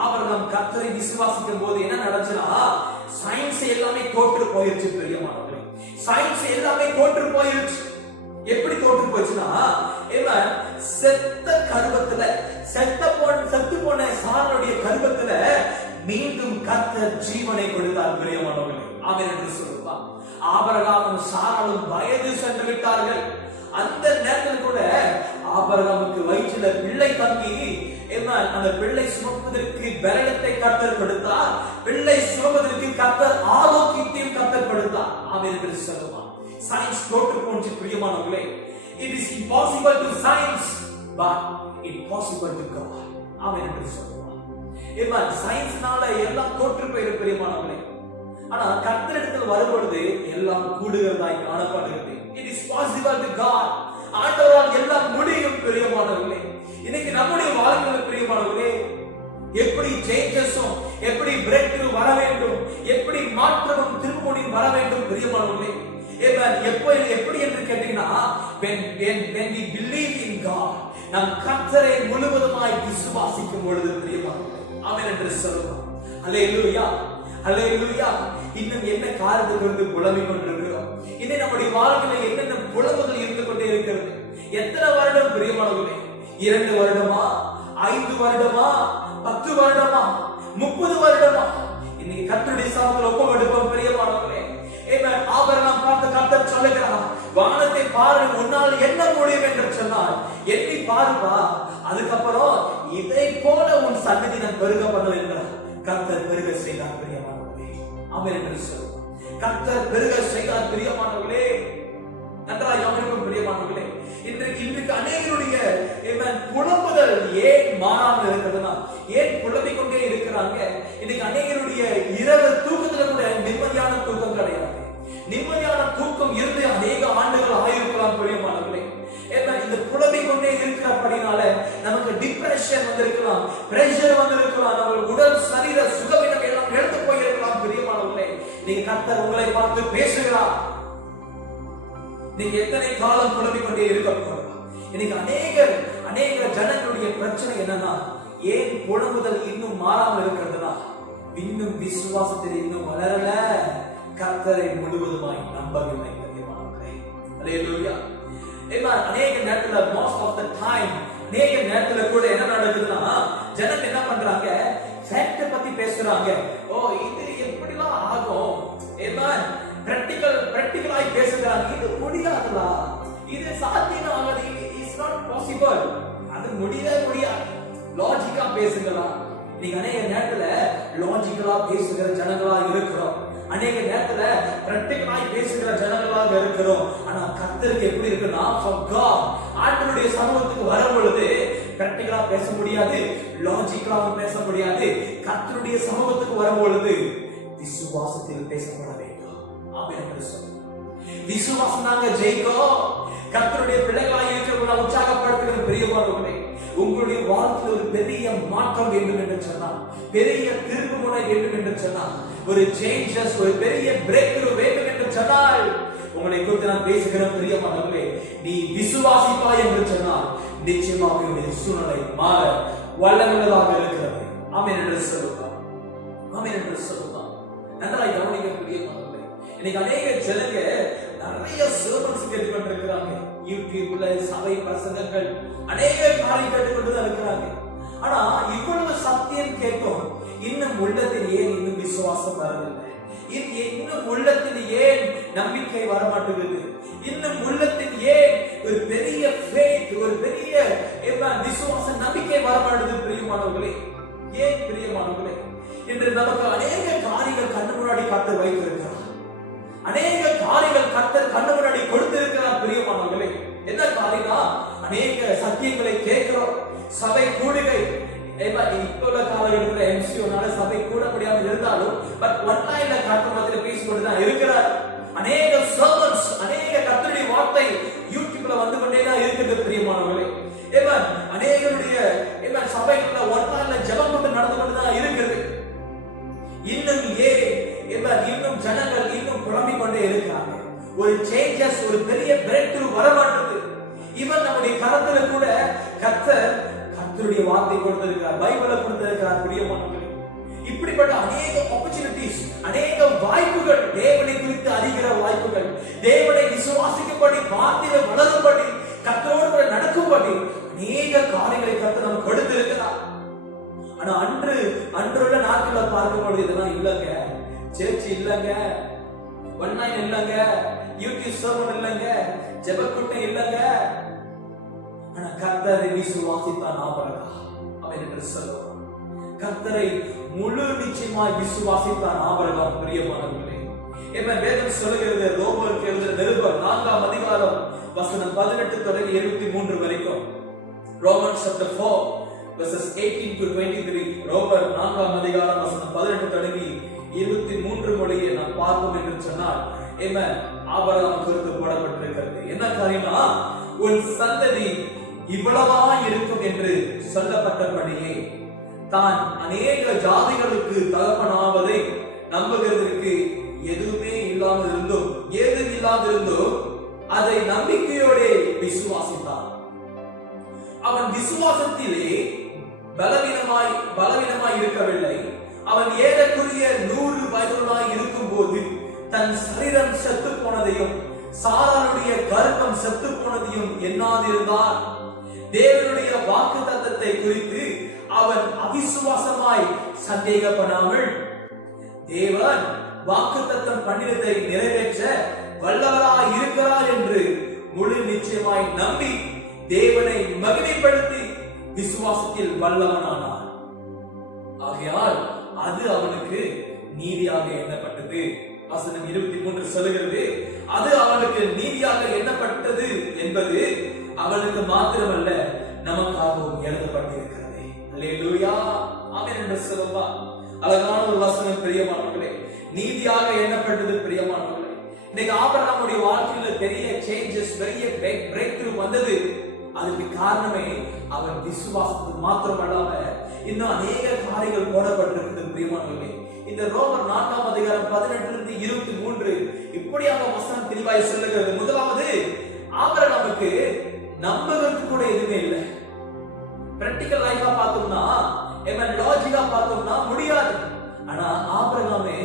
ஆபிரகாம் கர்த்தரை விசுவாசிக்கும் போது என்ன நடந்துச்சுன்னா, சயின்ஸ் எல்லாமே தோற்று போயிருச்சு. பிரியமானவர்களே, சயின்ஸ் எல்லாமே தோற்று போயிருச்சு. எப்படி தோற்று போச்சுன்னா, செத்த கர்ப்பத்துல, செத்து போன சாரனுடைய கர்ப்பத்துல மீண்டும் கர்த்தர் ஜீவனை கொடுத்தார். பிரியமானவர்களே, ஆமென் என்று சொல்லுவா. ஆபிரகாமும் சாராளும் வயது சென்று விட்டார்கள். அந்த நேரத்தில் கூட ஆபிரகாமுக்கு வயிற்றில பிள்ளை தங்கி, அந்த பிள்ளை சுமப்பதற்கு பலத்தை கர்த்தர் கொடுத்தார். பிள்ளை சுமப்பதற்கு கர்த்தர் ஆரோக்கியத்தையும் கர்த்தர் கொடுத்தார். ஆமென் என்று சொல்லுவா. சயின்ஸ் தோற்று போச்சு. பிரியமானவர்களே, it is impossible to science but it possible to God. ஆமென் என்று சொல்லுவா. சயின்ஸ்னால எல்லாம் தோற்று போயிரு. பிரியமானவர்களே, ஆனா கர்த்தரிடத்தில் வரும்பொழுது எல்லாம் கூடுகிறதாய் காணப்படுகிறது. It is possible to God. ஆண்டவரால் எல்லாம் முடியும். பிரியமானவர்களே, இன்னைக்கு நம்முடைய வாழ்க்கையில் பிரியமானவர்களே, எப்படி சேஞ்சஸும், எப்படி பிரேக் த்ரூ வர வேண்டும், எப்படி மாற்றமும் திரும்பவும் வர வேண்டும். பிரியமானவர்களே, எப்படி என்று கேட்டீங்கன்னா, when we believe in God, நாம் கர்த்தரை முழுவதுமாய் விசுவாசிக்கும் பொழுது பிரியமானவர்களே, ஆமென் என்று சொல்லுவோம். அல்லேலூயா, அல்லேலூயா. இன்னும் என்ன காரணத்துக்கு வந்து புலம்பிக் கொண்டிருக்கிறோம்? இன்னும் நம்முடைய வாழ்க்கையில் என்னென்ன புலம்புகள் இருந்து கொண்டே இருக்கிறது? எத்தனை வருடம் பிரியமானவர்களே? 2 வருடமா, 5 வருடமா, 10 வருடமா, 30 வருடமா? இன்னைக்கு கர்த்தருடைய சமூகத்தில் ஒப்புக்கொடுப்போம். பிரியமானவர்களே, ஆபிரகாம் பார்த்து கர்த்தர் சொல்லுகிறார், வானத்தை பாரு, உன்னால் என்ன முடியும் என்று சொன்னார். எண்ணி பாருப்பா, அதுக்கப்புறம் இதை போல உன் சன்னதி நான் பெருக பண்ணுவேன் என்றார். கர்த்தர் பெருக செய்தார். பிரியமானவர்களே, ஆமென் என்று சொல்லுவோம். கர்த்தர் பெருக செய்தார். பிரியமானவர்களே, நன்றாக கவனிக்கும். பிரியமானவர்களே, இன்றைக்கு அநேகருடைய புலம்புதல் ஏன் மாறாமல் இருக்கிறதுனா, ஏன் புலம்பிக் கொண்டே இருக்கிறாங்க? இன்னைக்கு அநேகருடைய இரவு தூக்கத்துல கூட நிம்மதியான தூக்கம் கிடையாது. நிம்மதியான தூக்கம் இருந்து அநேக ஆண்டுகள் ஆயிருக்கலாம். பிரியமானவர்களே, இந்த புலம்பிக் கொண்டே இருக்கிறபடினால நமக்கு டிப்ரெஷன் வந்திருக்கலாம், பிரஷர் வந்திருக்கலாம், நம்ம உடல் சரீர சுகவீனம் எல்லாம் எடுத்து போயிருக்கலாம். பிரியமானவர்களே, நீங்க கர்த்தர் உங்களை பார்த்து பேசுகிறார். நீங்க எத்தனை காலம் புலம்பிக் கொண்டே இருக்க? இன்னைக்கு அநேக ஜனங்களுடைய பிரச்சனை என்னன்னா, ஏன் புலம்புதல் இன்னும் மாறாமல் இருக்கிறதுனா, இன்னும் விசுவாசத்தில் இன்னும் வளரல, கர்த்தரை முழுவதுமாய் நம்பவில்லை. அல்லேலூயா. அநேக நேரத்துல, most of the time, அநேக நேரத்துல கூட என்ன நடக்குதுன்னா, ஜனங்க என்ன பண்றாங்க, ஃபேக்ட் பத்தி பேசுறாங்க. ஓ, இது எப்படிலாம் ஆகும், பிராக்டிகலாய் பேசுறாங்க. இது முடியாதுல, இது சாத்தியம் ஆகாது, இட்ஸ் நாட் பாசிபிள், அது முடியவே முடியாது. லாஜிக்கா பேசுங்களா? நீங்க அநேக நேரத்துல லாஜிக்கலா பேசுகிற ஜனங்களா இருக்கிறோம், அநேக நேரத்துல பிராக்டிகலாய் பேசுகிற ஜனங்களாக இருக்கிறோம். ஆனா கர்த்தருக்கு எப்படி இருக்குன்னா, for God, ஆண்டவருடைய சமூகத்துக்கு வரும் பொழுது பிராக்டிகலா பேச முடியாது, லாஜிக்கலாவும் பேச முடியாது. கர்த்தருடைய சமூகத்துக்கு வரும் பொழுது விசுவாசத்தில் பேசப்பட வேண்டும். ஆமென் என்று சொல்லுங்க. விசுவாசம் தாங்க ஜெயிக்கும். கர்த்தருடைய பிள்ளைகளாய் இருக்கிறவங்களை உற்சாகப்படுத்துகிற பிரியமானவர்களே, உங்களுடைய வாழ்க்கையில் ஒரு பெரிய மாற்றம் வேண்டும் என்று சொன்னால், பெரிய திருப்புமுனை வேண்டும் என்று சொன்னால், ஒரு சேஞ்சஸ், ஒரு பெரிய பிரேக் த்ரூ வேண்டும் என்று சொன்னால், உங்களை குறித்து நான் பேசுகிறேன் பிரியமானவர்களே, நீ விசுவாசிப்பாய் என்று சொன்னால் நிச்சயமாக உன்னுடைய சூழ்நிலை மாற வல்லமுள்ளதாக இருக்கிறது. ஆமென் என்று சொல்லுவார். ஆமென் என்று சொல்லுவார். நன்றாய் கவனிக்க பிரியமானவர்களே, இன்னைக்கு அநேக ஜனங்க நிறைய சர்மன்ஸ் கேட்டுக்கொண்டிருக்கிறாங்க. யூடியூப்ல சபை பிரசங்கங்கள் அநேக காரியம் கேட்டுக்கொண்டுதான் இருக்கிறாங்க. ஆனா இவ்வளவு சத்தியம் கேட்கும், இன்னும் உள்ளத்தில் ஏன் இன்னும் விசுவாசம் வரவில்லை? இன்னும் உள்ளத்தில் ஏன் நம்பிக்கை வரமாட்டேங்குது? இன்னும் உள்ளத்தில் ஏன் ஒரு பெரிய ஃபேத், ஒரு பெரிய விசுவாச நம்பிக்கை வரமாட்டேங்குது? பிரியமானவர்களே, ஏன் பிரியமானவர்களே, இன்று நமக்கு அநேக காரியங்கள் கண்ணு முன்னாடி கர்த்தர் வைத்திருக்கிறார். அநேக காரியங்கள் கர்த்தர் கண்ணு முன்னாடி கொடுத்திருக்கிறார். பிரியமானவர்களே, என்ன காரியம்? அநேக சத்தியங்களை கேட்கிறோம். சபை கூடுகை இப்ப உள்ள காலகட்டத்தில் எம்சிஓனால சபை கூட முடியாமல் இருந்தாலும் பட் ஒன்லைன்ல கர்த்தர் மத்தியில பேசிக்கொண்டுதான் இருக்கிறார். அநேக சர்மன்ஸ், அநேக கர்த்தருடைய வார்த்தை யூடியூப்ல வந்து கொண்டேதான் இருக்கிறது. பிரியமானவர்களே, அநேகருடைய சபைக்குள்ள ஒன்லைன்ல ஜெபம் கொண்டு நடந்து கொண்டுதான் இருக்கிறது. இன்னும் இன்னும் ஜனங்கள் இன்னும் புலம்பிக் கொண்டே இருக்கிறாங்க. ஒரு சேஞ்சஸ், ஒரு பெரிய பிரேக் த்ரூ வர மாட்டேங்குது. இவன் நம்முடைய கரத்துல கூட கர்த்தருடைய வார்த்தை கொடுத்திருக்கிறார், பைபிளை கொடுத்திருக்கிறார். பிரியமானவர்களே, இப்படிப்பட்ட அநேக ஆப்பர்ச்சுனிட்டிஸ், அநேக வாய்ப்புகள், தேவனை குறித்து அறிகிற வாய்ப்புகள், தேவனை விசுவாசிக்கும்படி, வார்த்தையை வளரும்படி, கர்த்தரோடு கூட நடக்கும்படி அநேக காரியங்களை கர்த்தர் நமக்கு கொடுத்திருக்கிறார். ஆனா அன்றுள்ள நாட்களை பார்க்கும்போது இதெல்லாம் இல்லங்க, சர்ச் இல்லங்க, ஒன்லைன் இல்லங்க, யூடியூப் சர்மன் இல்லங்க, ஜெபக்கூட்டம் இல்லங்க. ஆனா கர்த்தரை விசுவாசித்தான் ஆபிரகாம். அவன் என்று சொல்லுவான், கர்த்தரை முழு நிச்சயமாய் விசுவாசித்தான் ஆபிரகாம். பிரியமானவர்களே, வேதம் சொல்லுகிறது, ரோமருக்கு எழுதின நிருபம் 4ஆம் அதிகாரம் வசனம் 18 தொடங்கி 23 வரைக்கும். Romans chapter 4 verses 18 to 23. ரோமர் 4ஆம் அதிகாரம் வசனம் 18 தொடங்கி 23 முடிய நாம் பார்ப்போம் என்று சொன்னால், ஆபிரகாம் குறித்து போடப்பட்டிருக்கிறது. என்ன காரியமா? உன் சந்ததி இவ்வளவா இருக்கும் என்று சொல்லப்பட்டபடியே தான் அநேக ஜாதிகளுக்கு தகப்பனாவதை நம்புகிறதற்கு எதுவுமே இல்லாமல் இருந்தோ அதை நம்பிக்கையோட விசுவாசித்தான். அவன் விசுவாசத்திலே பலவீனமாய் இருக்கவில்லை. அவன் ஏறக்குறைய 100 வயதுள்ளவனாய் இருக்கும் போது தன் சரீரம் செத்து போனதையும் சாராளுடைய கர்ப்பம் செத்து போனதையும் எண்ணாதிருந்தான். தேவனுடைய வாக்குத்தத்தத்தை குறித்து அவன் அவிசுவாசமாய் சந்தேகப்படாமல், தேவன் வாக்குத்தத்தம் பண்ணினதை நிறைவேற்ற வல்லவராய் இருக்கிறார் என்று முழு நிச்சயமாய் நம்பி தேவனை மகிமைப்படுத்தி விசுவாசத்தில் வல்லவனானான். ஆகையால் அது அவனுக்கு நீதியாக எண்ணப்பட்டது. வசனம் 23 சொல்லுகிறது, அது அவனுக்கு நீதியாக எண்ணப்பட்டது என்பது அவனுக்கு மாத்திரமல்ல, நமக்காகவும் எழுதப்பட்டிருக்கிறது. அல்லேலூயா, ஆமென் என்று சொல்லுவா. அழகான ஒரு வசனம் பிரியமானவர்களே, நீதியாக எண்ணப்பட்டது. பிரியமானவர்களே, இன்னைக்கு ஆபிரகாமுடைய வாழ்க்கையில பெரிய சேஞ்சஸ், பெரிய பிரேக் த்ரூ வந்தது. அதுக்கு காரணமே அவன் விசுவாசத்துக்கு மாத்திரமல்லாம இன்னும் அநேக காரியங்கள் போடப்பட்டிருக்கிறது. பிரியமானவர்களே, இந்த ரோமர் 4ஆம் அதிகாரம் 18 23 இப்படியாக வசனம் தெளிவாய் சொல்லுகிறது. முதலாவது, ஆபிரகாமுக்கு நம்புறதுக்கு கூட எதுவுமே இல்லை. பிராக்டிகல் லைஃபா பார்த்தோம்னா, லாஜிக்கா பார்த்தோம்னா முடியாது. ஆனா ஆபிரகாமே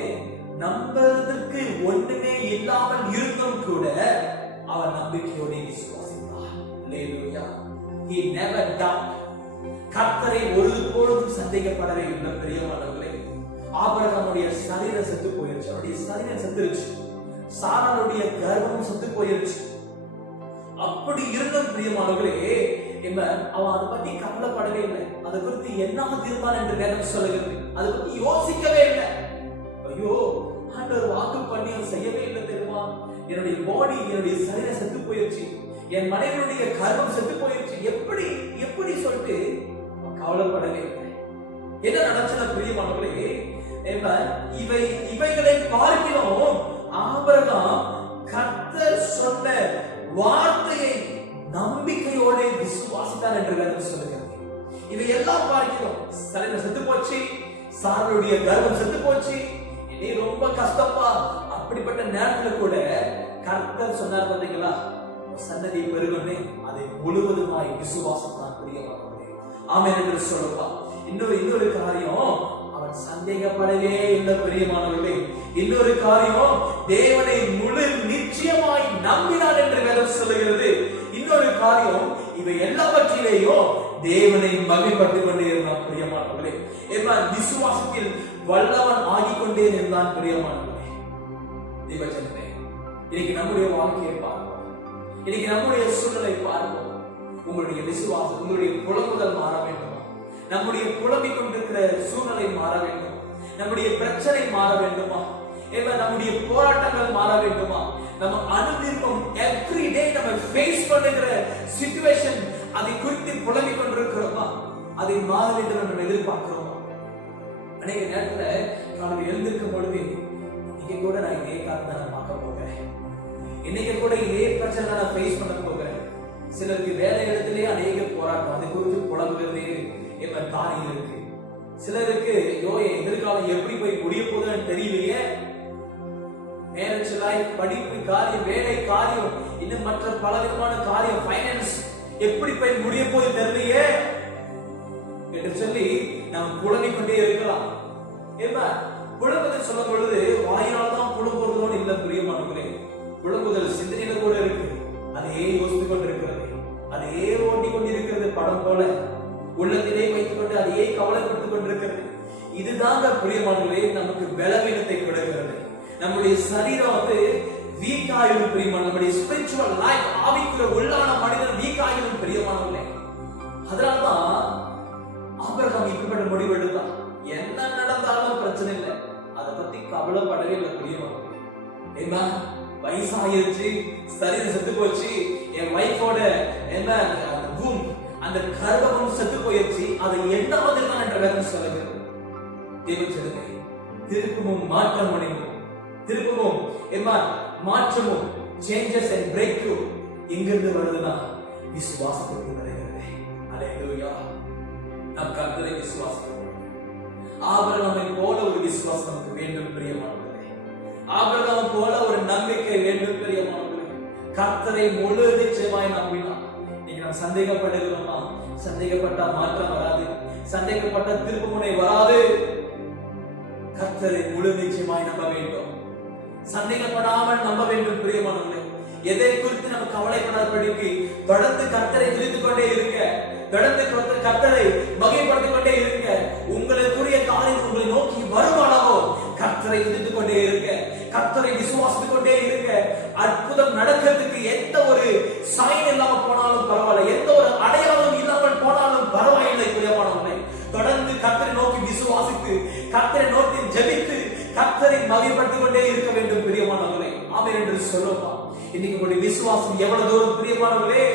நம்புறதுக்கு ஒண்ணுமே இல்லாமல் இருந்தும் கூட அவன் நம்பிக்கையோட விசுவாசித்தார். அல்லேலூயா. He never doubted. கர்த்தரை ஒருபொழுதும் சந்தேகப்படவே இல்லை. பிரியமானவர்களே, ஆபிரகாமுடைய சரீரம் செத்து போயிருச்சு, அவருடைய சரீரம் செத்துருச்சு, சாராளுடைய கர்ப்பமும் செத்து போயிருச்சு. அப்படி இருந்தும் பிரியமானவர்களே, அவன் அதை பத்தி கவலைப்படவே இல்லை. அதை குறித்து என்ன தீர்மானம் என்று வேதம் சொல்லுகிறது. அதை பத்தி யோசிக்கவே இல்லை. ஐயோ, ஆண்டவர் வாக்கு பண்ணி அவன் செய்யவே இல்லை தெரியுமா? என்னுடைய பாடி, என்னுடைய சரீரம் செத்து போயிருச்சு, என் மனைவியுடைய கர்ப்பம் செத்து போயிருச்சு, எப்படி சொல்லிட்டு கவலைப்படவே இல்லை. என்ன நடந்துச்சுன்னா பிரியமானவர்களே, இவைகளை பார்க்கிறோம், ஆபிரகாம் கர்த்தர் சொன்ன வார்த்தையை நம்பிக்கையோட விசுவாசித்தார் என்று வேதம் சொல்லுகிறது. இவை எல்லாம் பார்க்கிறோம். சரீரம் செத்து போச்சு, சாருடைய கர்ப்பம் செத்து போச்சு, இனி ரொம்ப கஷ்டப்பா. அப்படிப்பட்ட நேரத்துல கூட கர்த்தர் சொன்னார் பாத்தீங்களா, சன்னதி பெருகனே அதை முழுவதுமாய் விசுவாசத்தான் பிரியமானவர்களே. ஆமென் என்று சொல்லப்பா. இன்னொரு காரியம், அவன் சந்தேகப்படவே இல்லை பிரியமானவர்களே. இன்னொரு காரியம், தேவனை முழு நிச்சயமாய் நம்பினான் என்று வேதம் சொல்லுகிறது. இன்னொரு காரியம், இவை எல்லாவற்றிலேயும் தேவனை மகிமைப்பட்டுக் கொண்டே இருந்தான் பிரியமானவர்களே. விசுவாசத்தில் வல்லவன் ஆகிக்கொண்டே இருந்தான் பிரியமானவர்களே. தேவஜனமே, இன்னைக்கு நம்முடைய வாழ்க்கையை பார்ப்போம், இன்னைக்கு நம்முடைய சூழ்நிலை பார்ப்போம். உங்களுடைய விசுவாசம், உங்களுடைய புலம்புதல் மாற வேண்டுமா? நம்முடைய புலம்பிக் கொண்டிருக்கிற சூழ்நிலை மாற வேண்டும், நம்முடைய பிரச்சனை மாற வேண்டுமா? நம்முடைய போராட்டங்கள் மாற வேண்டுமா? நம்ம அனுதினம் எவ்ரிடே நம்ம ஃபேஸ் பண்ணுகிற சிச்சுவேஷன், அதை குறித்து புலம்பிக் கொண்டிருக்கிறோமா? அதை மாற வேண்டும் என்று எதிர்பார்க்கிறோமா? அநேக நேரத்துல காலையில் எழுந்திருக்கும் பொழுது, இன்னைக்கு கூட நான் இதே காரணம் தான் பார்க்க போகிறேன், இன்னைக்கு கூட இதே பிரச்சனை நான் ஃபேஸ் பண்ண போகிறேன். சிலருக்கு வேலை இடத்திலே அநேக போராட்டம், அதை குறித்து புலம்புகிறதே காரியம் இருக்கு. சிலருக்கு எதிர்காலம் எப்படி போய் முடிய போகுதுன்னு தெரியலையே, மேரேஜ் லைஃப், படிப்பு காரியம், வேலை காரியம், இன்னும் மற்ற பலவிதமான காரியம், ஃபைனான்ஸ் எப்படி போய் முடிய போய் தெரியலையே என்று சொல்லி நாம் புலம்பிக் கொண்டே இருக்கலாம். புலம்புதல் சொல்லும் பொழுது வாயினால் தான் புலம்புறதோடு இல்லை பிரியமானவர்களே. புலம்புதல் சிந்தனையில கூட இருக்கு, அதையே யோசித்து கொண்டிருக்கிறது, அதையே ஓட்டி கொண்டிருக்கிறது, படம் போல உள்ளத்திலே வைத்துக் கொண்டு அதையே கவலைப்பட்டுக் கொண்டிருக்கிறது. இதுதாங்க பிரியமானவர்களே நமக்கு பலவீனத்தை கொடுக்கிறது. நம்முடைய சரீரம் வீக் ஆகிடும் பிரியமான, நம்முடைய ஸ்பிரிச்சுவல் லைஃப், ஆவிக்குள்ள உள்ளான மனிதன் வீக் ஆகிடும் பிரியமானவர்களே. அதனால்தான் ஆபிரகாம் இப்படிப்பட்ட முடிவு எடுத்தான். என்ன நடந்தாலும் பிரச்சனை இல்லை, அதை பத்தி கவலைப்படவே இல்லை பிரியமானவர்களே. வயசாயிருச்சு, சரீரம் செத்து போச்சு, என் வைஃபோட அந்த கர்ப்பமும் செத்து போயிடுச்சு, அதை என்ன மாதிரி தான் என்ற வேதம் சொல்லுகிறது. தேவன் சொல்லுங்க, திருப்பமும் மாற்றம் அடையும், திருப்பமும் மாற்றமும் சேஞ்சஸ் அண்ட் பிரேக் த்ரூ எங்கிருந்து வருதுன்னா விசுவாசத்துக்கு வருகிறது. அல்லேலூயா. நாம் கர்த்தரை விசுவாசிக்கிறோம். ஆபிரகாமை போல ஒரு விசுவாசம் நமக்கு வேண்டும் பிரியமானவர்களே. ஆபிரகாம் போல ஒரு நம்பிக்கை வேண்டும் பிரியமானவர்களே. கர்த்தரை முழு நிச்சயமாய் நம்பினார். நீங்க நாம் சந்தேகப்படுகிறோமா? சந்தேகப்பட்டா மாற்றம் வராது, சந்தேகப்பட்ட திருப்புமுனை வராது. கர்த்தரை முழு நிச்சயமாய் நம்ப வேண்டும், சந்தேகப்படாமல் நம்ப வேண்டும் பிரியமானவர்களே. எதை குறித்து நம்ம கவலைப்படாதபடிக்கு தொடர்ந்து கர்த்தரை துதித்துக் கொண்டே இருக்க, தொடர்ந்து கர்த்தரை மகிமைப்படுத்திக் கொண்டே இருக்க, உங்களுக்குரிய காரியம் உங்களை நோக்கி வருமானவோ கர்த்தரை துதித்துக் கொண்டே இருக்க, கர்த்தரை விசுவாசித்துக் கொண்டே இருக்க. அற்புதம் நடக்கிறதுக்கு எந்த ஒரு சைன் இல்லாமல் போனாலும் பரவாயில்லை, எந்த ஒரு அடையாளம் இல்லாமல் போனாலும் பரவாயில்லை பிரியமானவர்களே. தொடர்ந்து கர்த்தரை நோக்கி விசுவாசித்து, கர்த்தரை நோக்கி ஜெபித்து, கர்த்தரை மகிமைப்படுத்திக் கொண்டே இருக்க வேண்டும் பிரியமானவர்களே. ஆமென் என்று சொல்லுமா. இன்னைக்கு உங்களுடைய விசுவாசம் எவ்வளவு தூரம் பிரியமானவர்களே?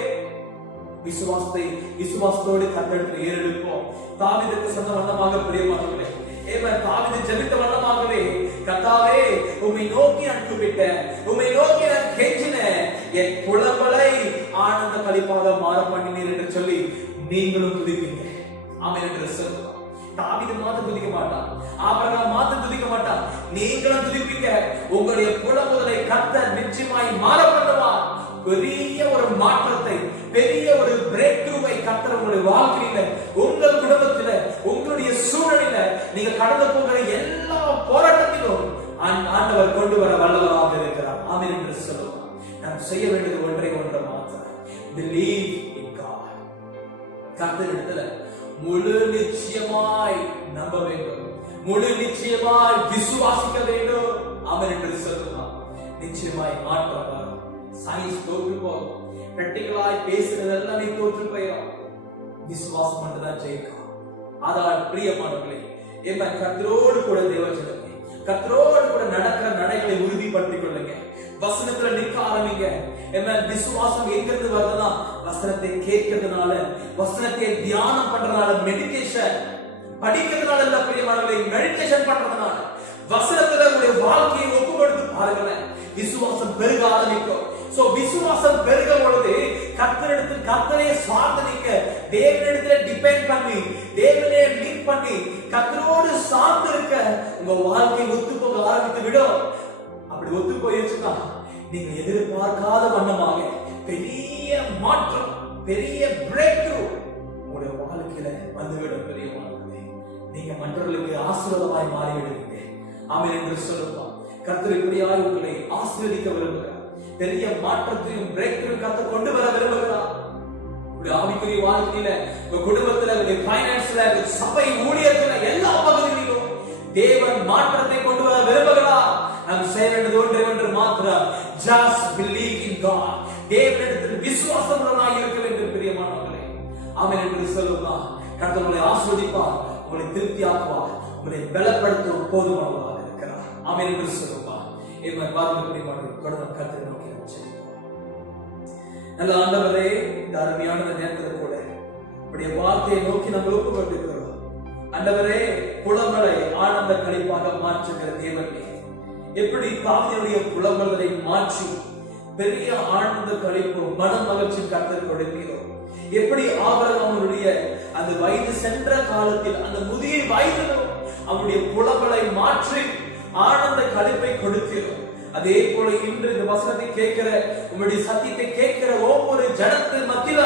விசுவாசத்தோடு கர்த்தருக்கு ஏறெடுப்போம். தாவீதுக்கு சொன்ன வண்ணமாக பிரியமானவர்களே, தாவீது ஜெபித்த வண்ணமாகவே, கர்த்தாவே உம்மை நோக்கி நான் கூப்பிட்டேன், உம்மை நோக்கி நான் கெஞ்சினேன், என் புலம்பலை ஆனந்த களிப்பாக மாற பண்ணினீர் என்று சொல்லி நீங்களும் துதிப்பீங்க. ஆமென் என்று சொல்லுவார். தாவீது மாத்திரம் துதிக்க மாட்டான், ஆபிரகாம் மாத்திரம் துதிக்க மாட்டான், நீங்களும் துதிப்பீங்க. உங்களுடைய புலம்புதலை கர்த்தர் நிச்சயமாய் மாற பண்ணுவார். பெரிய ஒரு மாற்றத்தை, பெரிய ஒரு பிரேக் த்ரூவை கர்த்தர் உங்களுடைய வாழ்க்கையில, உங்கள் குடும்பத்தில, உங்களுடைய சூழலில, நீங்க கடந்து போகிற எல்லா போராட்டத்திலும் ஆண்டவர் கொண்டு வர வல்லவராக இருக்கிறார். ஆமென் என்று சொல்லுவார். நாம் செய்ய வேண்டியது ஒன்றை மாத்திரம், believe in God. கர்த்தரிடத்துல முழு நிச்சயமாய் நம்ப வேண்டும், முழு நிச்சயமாய் விசுவாசிக்க வேண்டும். ஆமென் என்று சொல்லுவார். நிச்சயமாய் மாற்றம் வரும். சயின்ஸ் தோற்று போகும், பிராக்டிகலாய் பேசுறதெல்லாம் நீ தோற்று போயிடும். விசுவாசம் மட்டும்தான் ஜெயிக்கும். அதான் பிரியமானவர்களே, கர்த்தரோடு கூட தேவஜனமே, கர்த்தரோடு கூட நடக்கிற நடைகளை உறுதிப்படுத்திக் கொள்ளுங்க. வசனத்துல நிற்க ஆரம்பிங்க. விசுவாசம் எங்கிருந்து வருதுன்னா வசனத்தை கேட்கிறதுனால, வசனத்தை தியானம் பண்றதுனால, மெடிடேஷன் படிக்கிறதுனால இல்ல பிரியமானவர்களே, மெடிடேஷன் பண்றதுனால, வசனத்துல உங்களுடைய வாழ்க்கையை ஒப்பு கொடுத்து பாருங்களேன், விசுவாசம் பெருக ஆரம்பிக்கும். சோ விசுவாசம் பெருகும் பொழுது கர்த்தரிடத்தில் கர்த்தரை சார்ந்து நிற்க தேவனிடத்துல டிபெண்ட் பண்ணி, தேவனே லீட் பண்ணி, கர்த்தரோடு சார்ந்து இருக்க உங்க வாழ்க்கை ஒத்து போக ஆரம்பித்து விடும். அப்படி ஒத்து போயிருச்சுன்னா நீங்க எதிர்பார்க்காத வண்ணமாக பெரிய மாற்றம், பெரிய பிரேக் த்ரூ உங்களுடைய வாழ்க்கையில வந்துவிடும். பெரிய வாழ்க்கை நீங்க மற்றவர்களுக்கு ஆசீர்வாதமாய் மாறிவிடுவீங்க. ஆமென் என்று சொல்லுவா. கர்த்தர் இப்படியாய் உங்களை ஆசீர்வதிக்க விரும்புகிறார். பெரிய மாற்றத்தையும் பிரேக் த்ரூ கர்த்தர் கொண்டு வர விரும்புகிறார். ஆவிக்குரிய வாழ்க்கையில, உங்க குடும்பத்துல, உங்க பைனான்ஸ்ல, சபை ஊழியத்துல, எல்லா பகுதிகளிலும் தேவன் மாற்றத்தை கொண்டு வர விரும்புகிறார். நாம் செய்ய வேண்டியது ஒன்று மாத்திரம், just believe in God. தேவனிடத்தில் விசுவாசமுள்ளவராய் இருக்க வேண்டும். பிரியமானவர்களே, ஆமென் என்று சொல்லுவார். கர்த்தர் உங்களை ஆசீர்வதிப்பார், உங்களை திருப்தியாக்குவார், உங்களை பலப்படுத்தும் போதுமானவராக இருக்கிறார். ஆமென் என்று சொல்லுவார். இந்த வார்த்தை பிரியமானவர்களே, தொடர்ந்து கர்த்தரை நோக்கி செல்லுங்கள். நல்ல ஆண்டவரே, இந்த அருமையான நேரத்தில் கூட உடைய வார்த்தையை நோக்கி நாங்கள் ஒப்புக்கொண்டிருக்கிறோம். ஆண்டவரே, புலம்பலை ஆனந்த களிப்பாக மாற்றுகிற தேவனே, எப்படி தாவியுடைய புலம்பல்களை மாற்றி பெரிய ஆனந்த களிப்பு மன மகிழ்ச்சி கர்த்தர் கொடுத்தீரோ, எப்படி ஆபிரகாமுடைய அந்த வயது சென்ற காலத்தில் அந்த முதிய வயதிலும் அவருடைய புலம்பலை மாற்றி ஆனந்த களிப்பை கொடுத்தீரோ, அதே போல இன்று இந்த வசனத்தை கேட்கிற, உங்களுடைய சத்தியத்தை கேட்கிற ஒவ்வொரு ஜனத்தின் மத்தியில்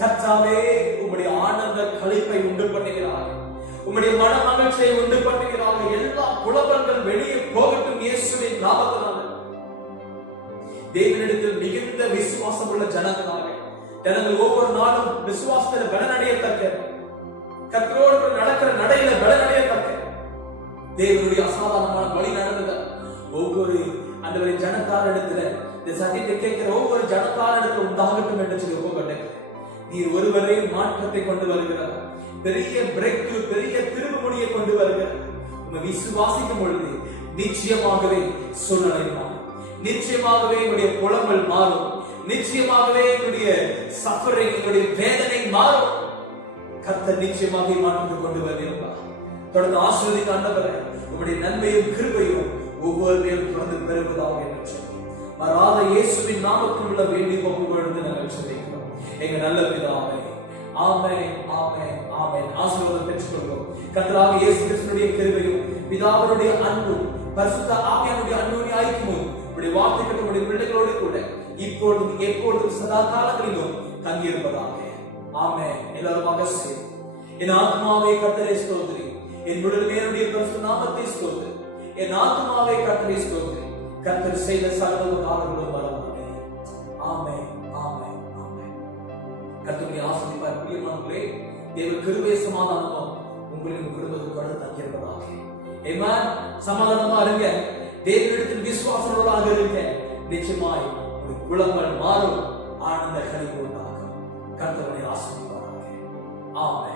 கர்த்தாவே உங்களுடைய ஆனந்த களிப்பை உண்டு பண்ணுகிறார், உங்களுடைய மன மகிழ்ச்சியை உண்டு பண்ணுகிறார். எல்லா புலம்பல்கள் வெளியே போகட்டும் இயேசுவின் நாமத்தினால. தேவனிடத்தில் மிகுந்த விசுவாசம் உள்ள ஜனங்கள் ஒவ்வொரு நாளும் விசுவாசத்தில் பலனடையத்தக்க, கர்த்தரோடு நடக்கிற நடையில பலனடையத்தக்க தேவனுடைய அசாதாரணமான வழி நடந்தது. ஒவ்வொரு அந்த ஜனத்தாரிடத்துல இந்த சத்தியத்தை கேட்கிற ஒவ்வொரு ஜனத்தாரிடத்துல உண்டாகட்டும் என்று சொல்லி ஒப்புக்கொண்டேன். நீர் ஒருவரே மாற்றத்தை கொண்டு வருகிறார், பெரிய பிரேக் த்ரூ, பெரிய திருப்புமுனையை கொண்டு வருகிறார். உங்க விசுவாசிக்கும் பொழுது நிச்சயமாகவே சூழ்நிலை மாறும், நிச்சயமாகவே என்னுடைய புலம்பல் மாறும், நிச்சயமாகவே என்னுடைய சஃபரிங், என்னுடைய வேதனை மாறும். கர்த்தர் நிச்சயமாக மாற்றத்தை கொண்டு வருகிறார். தொடர்ந்து ஆசீர்வதிக்க ஆண்டவரே, உங்களுடைய நன்மையும் கிருபையும் ஒவ்வொரு நேரம் தொடர்ந்து பெறுவதாக என்று சொல்லி மாறாத இயேசுவின் நாமத்தில் உள்ள வேண்டி ஒப்புக்கொண்டு நாங்கள் சொல்லிக்கிறோம். எங்க நல்ல பிதாவே, ஆமென், ஆமென், ஆமென். ஆசீர்வாதம் பெற்றுக்கொள்வோம். கர்த்தராகிய இயேசு கிறிஸ்துவினுடைய கிருபையும், பிதாவினுடைய அன்பும், பரிசுத்த ஆவியானவருடைய அன்புடைய ஐக்கியமும் உடைய வார்த்தைகள் உடைய பிள்ளைகளோடு கூட இப்பொழுதும் எப்பொழுதும் சதா காலங்களிலும் தங்கியிருப்பதாக. ஆமென். எல்லாருமாக சேர்ந்து என் ஆத்மாவே கர்த்தரை ஸ்தோத்திரி, என் முழுமையுடைய பரிசுத்த நாமத்தை ஸ்தோத்திரி, என் ஆத்மாவே கர்த்தரை ஸ்தோத்திரி, கர்த்தர் செய்த சகல உபகாரங்களும் மறவாதே. ஆமென், ஆமென், ஆமென். கர்த்தருடைய ஆசீர்வாதம் பிரியமானவர்களே, தேவ கிருபை சமாதானமும் உங்களின் குடும்பத்துக்கு தங்கியிருப்பதாக. ஆமென். சமாதானமா இருங்க, தேவனிடத்தில் விசுவாசமுள்ளவர்களாக இருங்க. நிச்சயமாய் ஒரு குளங்கள் மாறும், ஆனந்த களிப்பு உண்டாகும். கர்த்தருடைய ஆசீர்வாதம். ஆமென்.